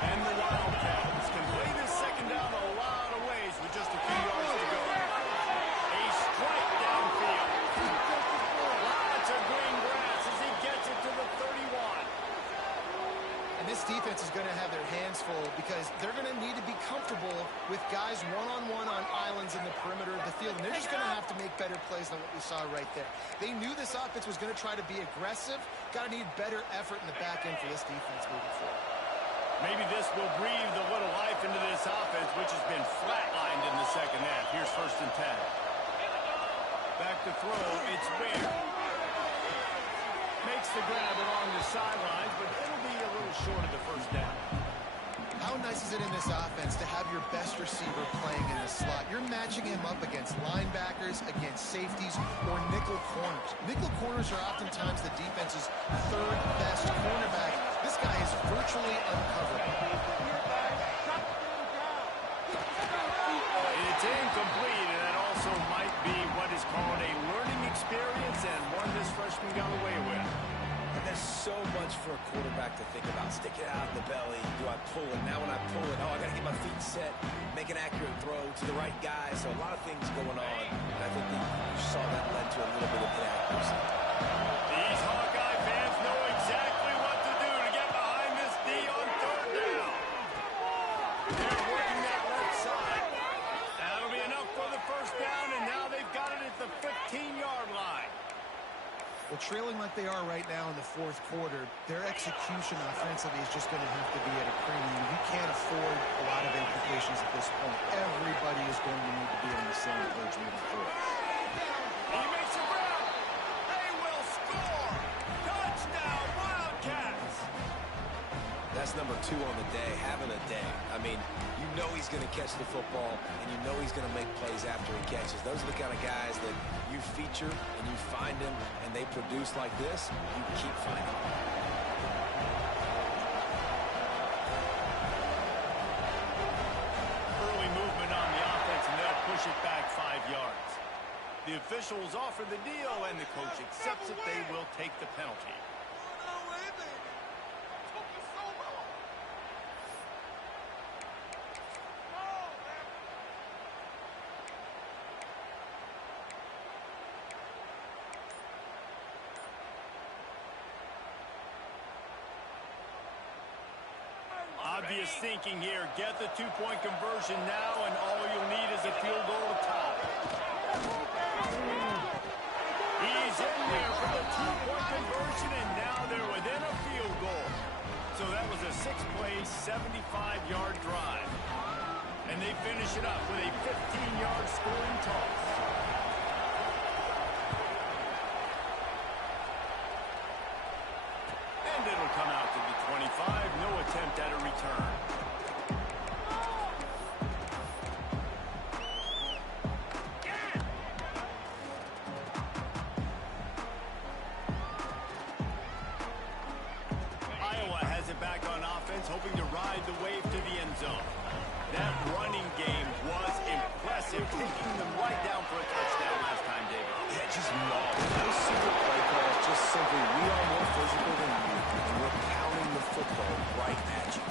And the Wildcats can play this 2nd down a lot of ways with just a few yards to go. A strike downfield. Lots of green grass as he gets it to the 31. And this defense is going to have their hands full because they're going to need to be comfortable with guys one-on-one on islands in the perimeter of the field. And they're just going to have to make better plays than what we saw right there. They knew this offense was going to try to be aggressive. Got to need better effort in the back end for this defense moving forward. Maybe this will breathe a little life into this offense, which has been flatlined in the 2nd half. Here's 1st and 10. Back to throw, it's Ware. Makes the grab along the sidelines, but it'll be a little short of the first down. How nice is it in this offense to have your best receiver playing in the slot? You're matching him up against linebackers, against safeties, or nickel corners. Nickel corners are oftentimes the defense's 3rd best cornerback. This guy is virtually uncoverable. for a quarterback to think about. Stick it out in the belly. Do I pull it? Now when I pull it, oh, I got to get my feet set, make an accurate throw to the right guy. So a lot of things going on. And I think that you saw that led to a little bit of inaccuracy. These Hawkeye fans know exactly what to do to get behind this D on third down. They're working that left side. That'll be enough for the first down, and now they've got it at the 15-yard line. Well, trailing like they are right now in the fourth quarter, their execution offensively is just going to have to be at a premium. You can't afford a lot of implications at this point. Everybody is going to need to be on the same page moving forward. He makes a grab. They will score. Touchdown, Wildcats. That's number 2 on the day, having a day. I mean, you know he's going to catch the football, and you know he's going to make plays after he catches. Those are the kind of guys that you feature and you find them, and they produce like this, you keep finding them. Early movement on the offense, and they'll push it back 5 yards. The officials offer the deal, and the coach accepts it. They will take the penalty. Obvious thinking here. Get the two-point conversion now, and all you'll need is a field goal to tie. He's in there for the two-point conversion, and now they're within a field goal. So that was a 6-play, 75-yard drive. And they finish it up with a 15-yard scoring toss. And it'll come out to the 25. No attempt at a return. Iowa has it back on offense, hoping to ride the wave to the end zone. That running game was impressive, taking them right down for a touchdown last time, David. Yeah, just mauled. Those super play calls, just simply, we are more physical than you, and we're pounding the football right at you.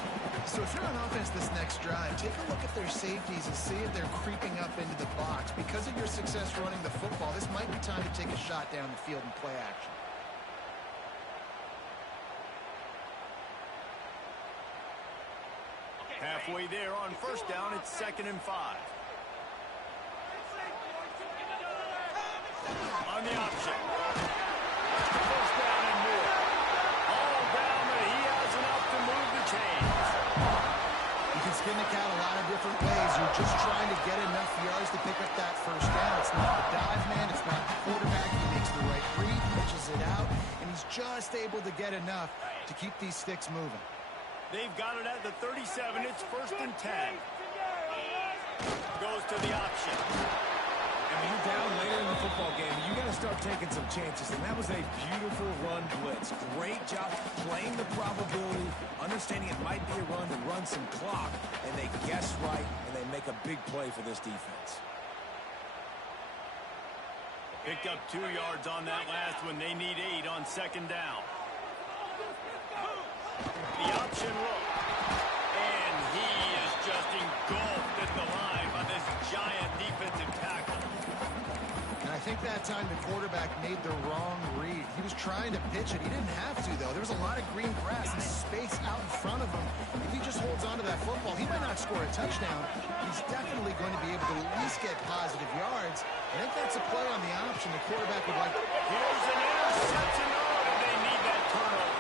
So if you're on offense this next drive, take a look at their safeties and see if they're creeping up into the box. Because of your success running the football, this might be time to take a shot down the field and play action. Halfway there on first down, it's 2nd and 5. On the option. First down and more. All down, but he has enough to move the chains. You can skin the cat a lot of different ways. You're just trying to get enough yards to pick up that first down. It's not the dive man. It's not the quarterback. He makes the right read, pitches it out, and he's just able to get enough to keep these sticks moving. They've got it at the 37. It's 1st and 10. Goes to the option. And when you're down later in the football game, you got to start taking some chances. And that was a beautiful run blitz. Great job playing the probability, understanding it might be a run to run some clock. And they guess right, and they make a big play for this defense. Picked up 2 yards on that last one. They need 8 on 2nd down. The option look. And he is just engulfed at the line by this giant defensive tackle. And I think that time the quarterback made the wrong read. He was trying to pitch it. He didn't have to, though. There was a lot of green grass and space out in front of him. If he just holds on to that football, he might not score a touchdown. He's definitely going to be able to at least get positive yards. I think that's a play on the option the quarterback would like. Here's an interception. Oh, they need that turnover.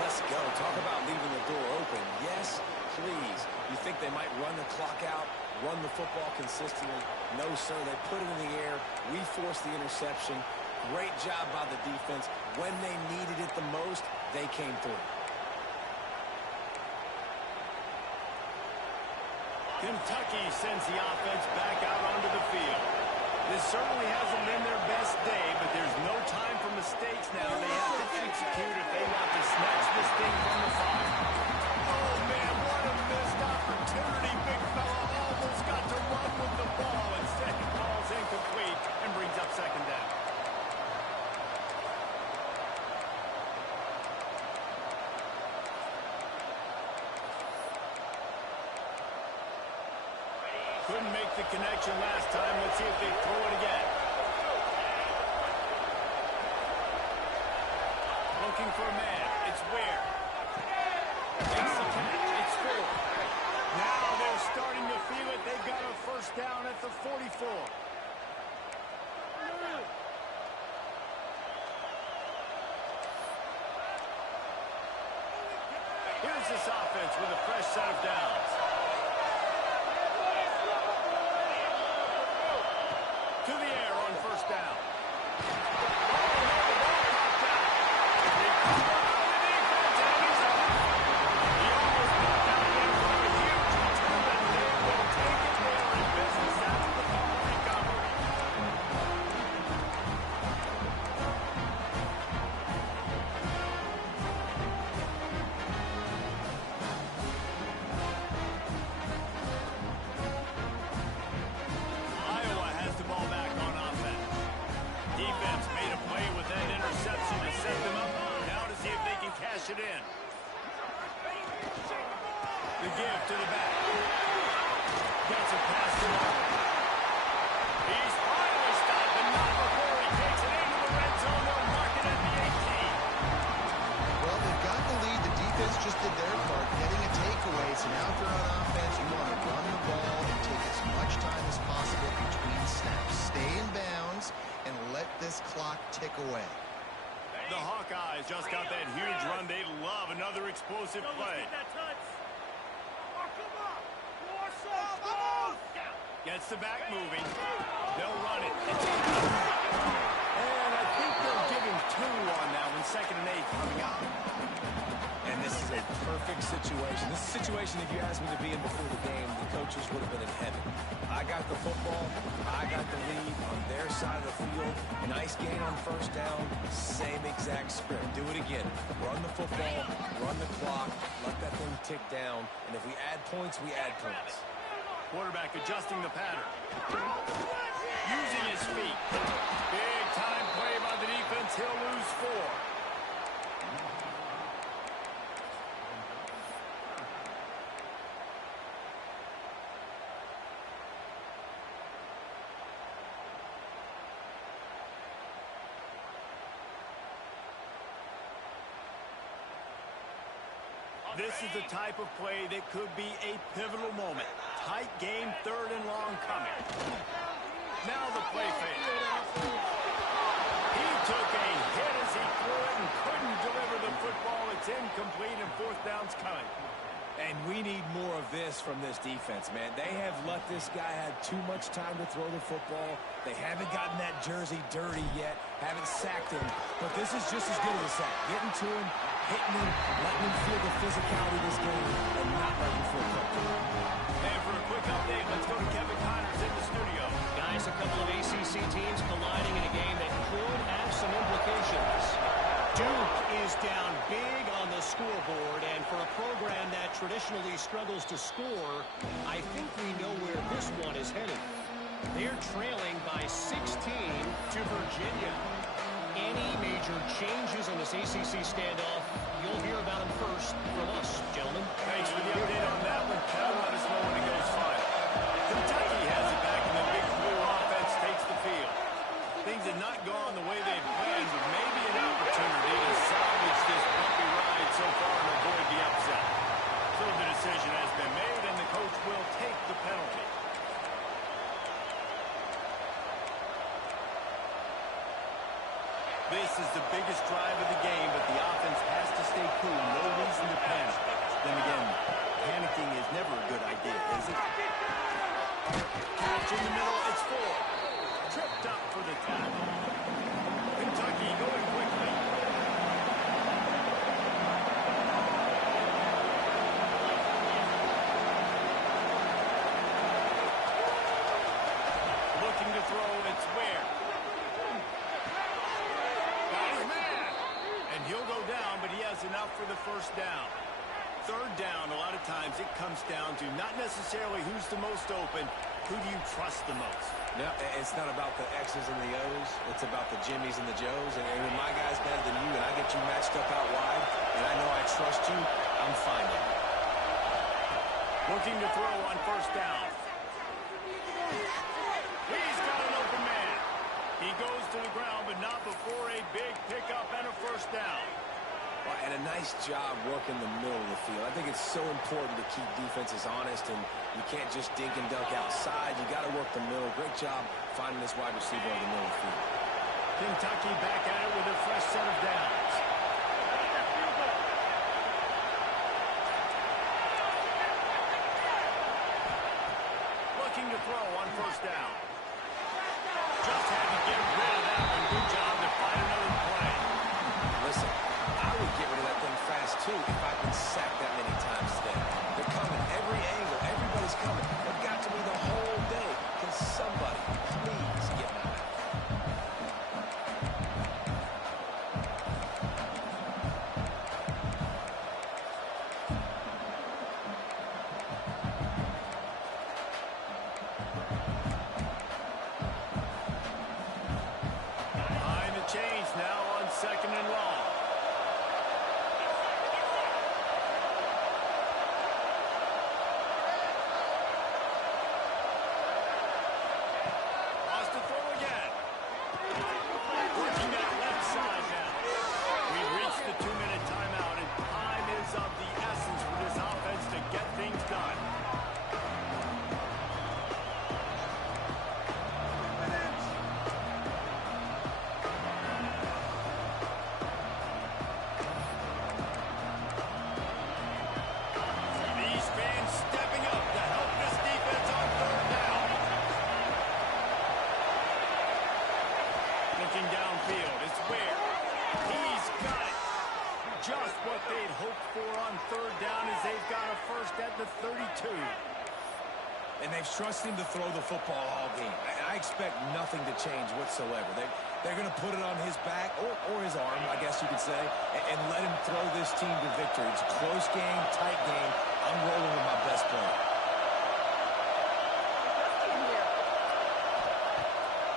Let's go. Talk about leaving the door open. Yes, please. You think they might run the clock out, run the football consistently? No, sir. They put it in the air. We forced the interception. Great job by the defense. When they needed it the most, they came through. Kentucky sends the offense back out onto the field. This certainly hasn't been their best day, but there's no time for mistakes now. They have to execute if they want to snatch this thing from the fire. Oh, man, what a missed opportunity. Big fella almost got to run with the ball. Instead, he falls incomplete and brings up 2nd down. Couldn't make the connection last time. Let's see if they throw it again. Looking for a man. It's Ware. Makes the catch. It's full. Now they're starting to feel it. They got a first down at the 44. Here's this offense with a fresh set of downs. To the air on first down. It in. The give to the back. Gets it past the line. He's finally stopped, but not before he takes it into the red zone. They'll mark it at the 18. Well, they've got the lead. The defense just did their part, getting a takeaway. So now if you're on offense, you want to run the ball and take as much time as possible between snaps. Stay in bounds and let this clock tick away. The Hawkeyes just got that huge run. They love another explosive play. Gets the back moving. They'll run it. And I think they're giving 2 on that one. 2nd and 8 coming up. And this is a perfect situation. This is a situation, if you asked me to be in before the game, the coaches would have been in heaven. I got the football. I got the lead on their side of the field. Nice gain on first down. Same exact script. Do it again. Run the football. Run the clock. Let that thing tick down. And if we add points, we add points. Quarterback adjusting the pattern. Using his feet. Big time play by the defense. He'll lose 4. This is the type of play that could be a pivotal moment. Tight game, 3rd and long coming. Now the play fake. He took a hit as he threw it and couldn't deliver the football. It's incomplete and 4th down's coming. And we need more of this from this defense, man. They have let this guy have too much time to throw the football. They haven't gotten that jersey dirty yet, haven't sacked him. But this is just as good as a sack. Getting to him, hitting him, letting him feel the physicality of this game, and not letting him feel comfortable. And for a quick update, let's go to Kevin Connors in the studio. Guys, a couple of ACC teams colliding in a game that could have some implications. Duke is down big on the scoreboard, and for a program that traditionally struggles to score, I think we know where this one is headed. They're trailing by 16 to Virginia. Any major changes in this ACC standoff, you'll hear about them first from us, gentlemen. Thanks for the update on that one. Kevin, let us know when it goes final. Kentucky has it back, and the big blue offense takes the field. Things have not gone the way they've planned, but maybe an opportunity to salvage this bumpy ride so far and avoid the upset. So the decision has been made, and the coach will take the penalty. This is the biggest drive of the game, but the offense has to stay cool. No reason to panic. Then again, panicking is never a good idea, is it? Catch in the middle, it's 4. Tripped up for the tackle. Kentucky going quickly. Looking to throw, it's Ware. Got his man. And he'll go down, but he has enough for the first down. 3rd down, a lot of times it comes down to not necessarily who's the most open, who do you trust the most? No, it's not about the X's and the O's. It's about the Jimmies and the Joes. And when my guy's better than you and I get you matched up out wide and I know I trust you, I'm fine with it. Looking to throw on first down. He's got an open man. He goes to the ground, but not before a big pickup and a first down. Well, and a nice job working the middle of the field. I think it's so important to keep defenses honest, and you can't just dink and dunk outside. You got to work the middle. Great job finding this wide receiver in the middle of the field. Kentucky back at it with a fresh set of downs. Looking to throw on first down. Just had to get rid of that one. Good job to find another play. Listen, I would get rid of that thing fast, too, if I've been sacked that many times today. They're coming every angle. Everybody's coming. They've got to be the whole day. Can somebody please get my back? Behind the chains now on second and long. Lost to throw again. Working that left side now. We've reached the 2-minute timeout, and time is of the essence for this offense to get things done. These fans stepping up to help this defense on third down. Looking downfield, it's Ware. He's got it. Just what they'd hoped for on third down as they've got a first at the 32. And they've trusted him to throw the football all game. And I expect nothing to change whatsoever. They're going to put it on his back, or his arm, I guess you could say, and let him throw this team to victory. It's a close game, tight game. I'm rolling with my best player.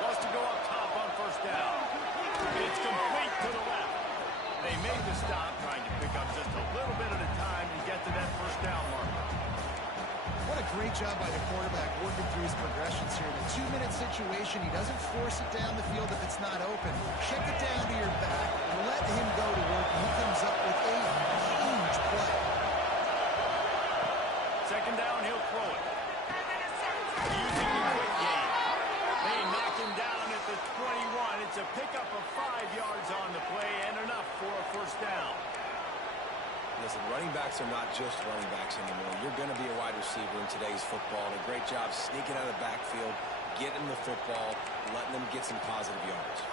Wants to go up top on first down. It's complete to the left. They made the stop, trying to pick up just a little bit at a time and get to that first down marker. What a great job by the quarterback working through his progressions here. In a 2-minute situation, he doesn't force it down the field if it's not open. Check it down to your back, let him go to work, and he comes up with a huge play. Second down, he'll throw it. Using the quick game. They knock him down at the 21. It's a pickup of 5 yards on the play and enough for a first down. Listen, running backs are not just running backs anymore. You're going to be a wide receiver in today's football. And a great job sneaking out of the backfield, getting the football, letting them get some positive yards.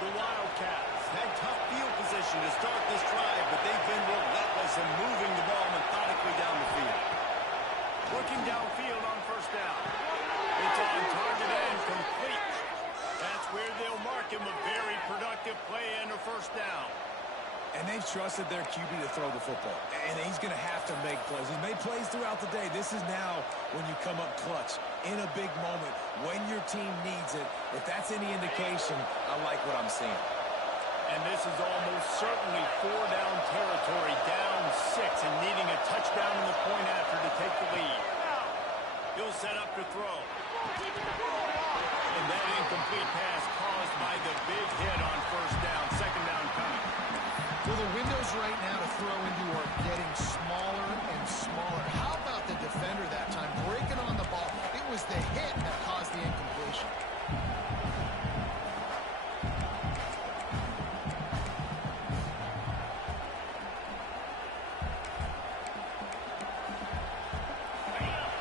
The Wildcats had tough field position to start this drive, but they've been relentless in moving the ball methodically down the field. Looking downfield on first down. It's on target and complete. That's where they'll mark him a very productive play and a first down. And they've trusted their QB to throw the football. And he's going to have to make plays. He's made plays throughout the day. This is now when you come up clutch in a big moment when your team needs it. If that's any indication, I like what I'm seeing. And this is almost certainly 4-down territory, down 6 and needing a touchdown in the point after to take the lead. He'll set up to throw. And that incomplete pass caused by the big hit on first down. Second down coming. Well, the windows right now to throw into are getting smaller and smaller. How about the defender that time breaking on the ball? It was the hit that caused the incompletion.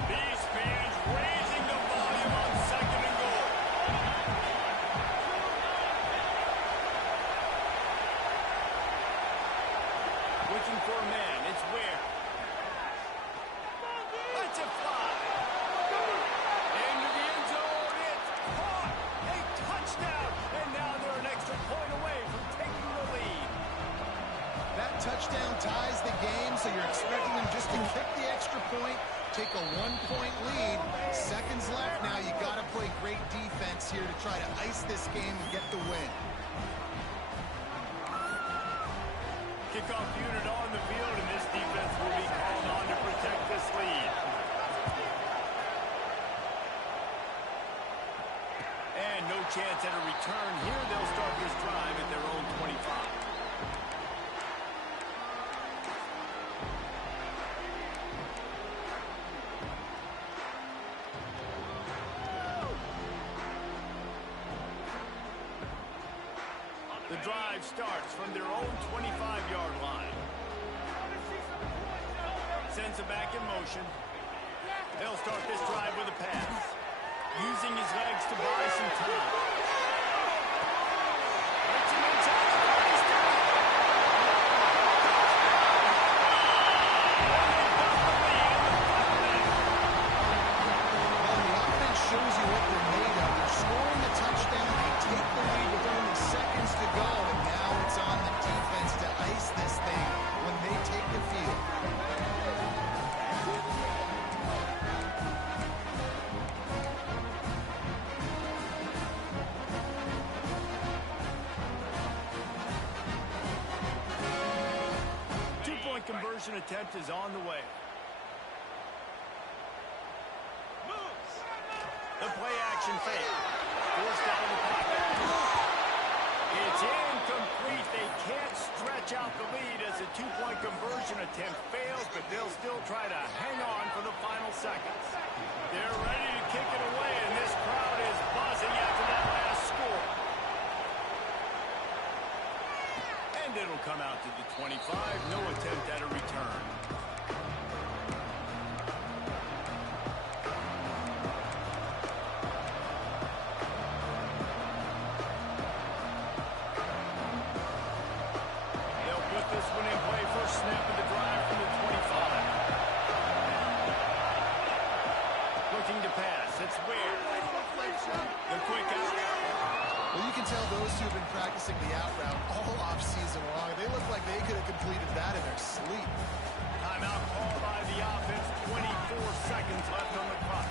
These fans raising the volume on second and goal. Looking for a man. It's Ware. That's a fly. Into the end zone. It's caught. A touchdown. And now they're an extra point away from taking the lead. That touchdown ties the game, so you're expecting them just to kick the extra point, take a 1-point lead. Seconds left now. You got to play great defense here to try to ice this game and get the win. Kickoff unit on the field, and this defense will be called on to protect the drive starts from their own 25-yard line. Sends it back in motion. They'll start this drive with a pass, using his legs to buy some time. Conversion attempt is on the way. The play action fake. Forced out of the pocket. It's incomplete. They can't stretch out the lead as a two-point conversion attempt fails, but they'll still try to hang on for the final seconds. They're ready to kick it away, and this crowd is buzzing after that last score. And it'll come out to the 25. No attempt at a return. They'll put this one in play. First snap of the drive from the 25. Looking to pass. It's Ware. The quick out. Well, you can tell those two have been practicing the out route all offseason long. They look like they could have completed that in their sleep. Timeout called by the offense. 24 seconds left on the clock.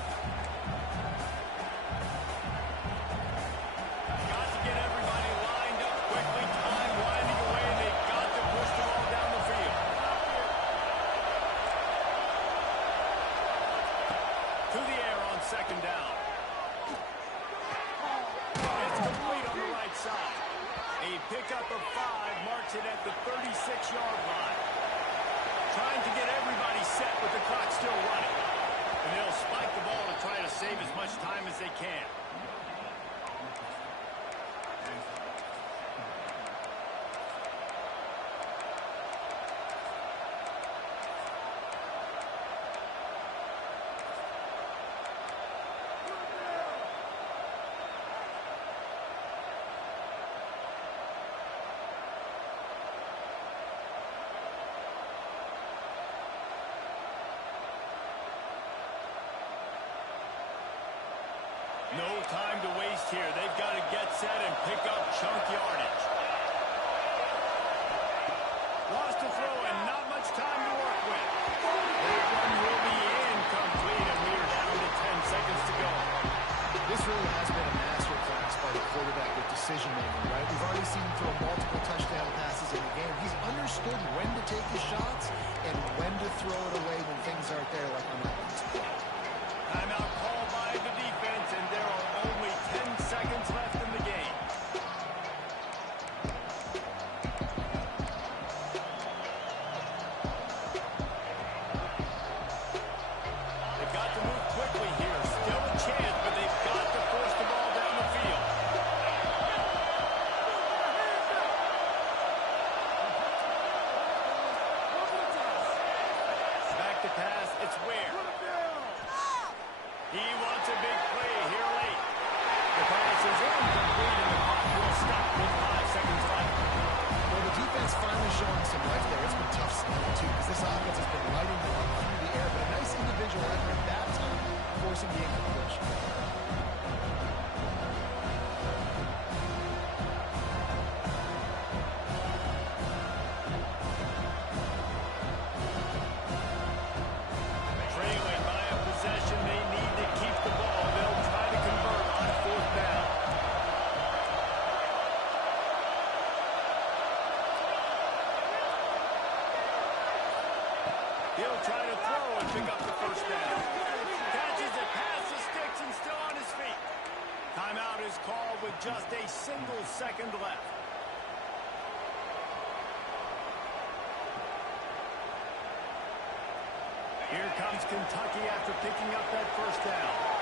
Got to get everybody lined up quickly. Time winding away. They've got to push the ball down the field. To the air on second down. A pickup of 5 marks it at the 36-yard line. Trying to get everybody set with the clock still running. And they'll spike the ball to try to save as much time as they can. No time to waste here. They've got to get set and pick up chunk yardage. Lost to throw and not much time to work with. That one will be incomplete, and we're down to 10 seconds to go. This really has been a masterclass by the quarterback with decision-making, right? We've already seen him throw multiple touchdown passes in the game. He's understood when to take his shots and when to throw it away when things aren't there, like on that last play. Timeout called by the defense, and there are only 10 seconds left in the game. They've got to move quickly here. Still a chance, but they've got to force the ball down the field. Back to pass. It's Ware. He wants a big play here late. The pass is incomplete, and the clock will stop with 5 seconds left. Well, the defense finally showing some life there. It's been tough sledding, too, because this offense has been lighting them up through the air, but a nice individual effort at that time, forcing the incompletion. Trailing by a possession, they need to keep the ball. They'll try to convert on 4th down. He'll try to throw and pick up the first down. Catches it past the sticks and still on his feet. Timeout is called with just a single second left. Here comes Kentucky after picking up that first down.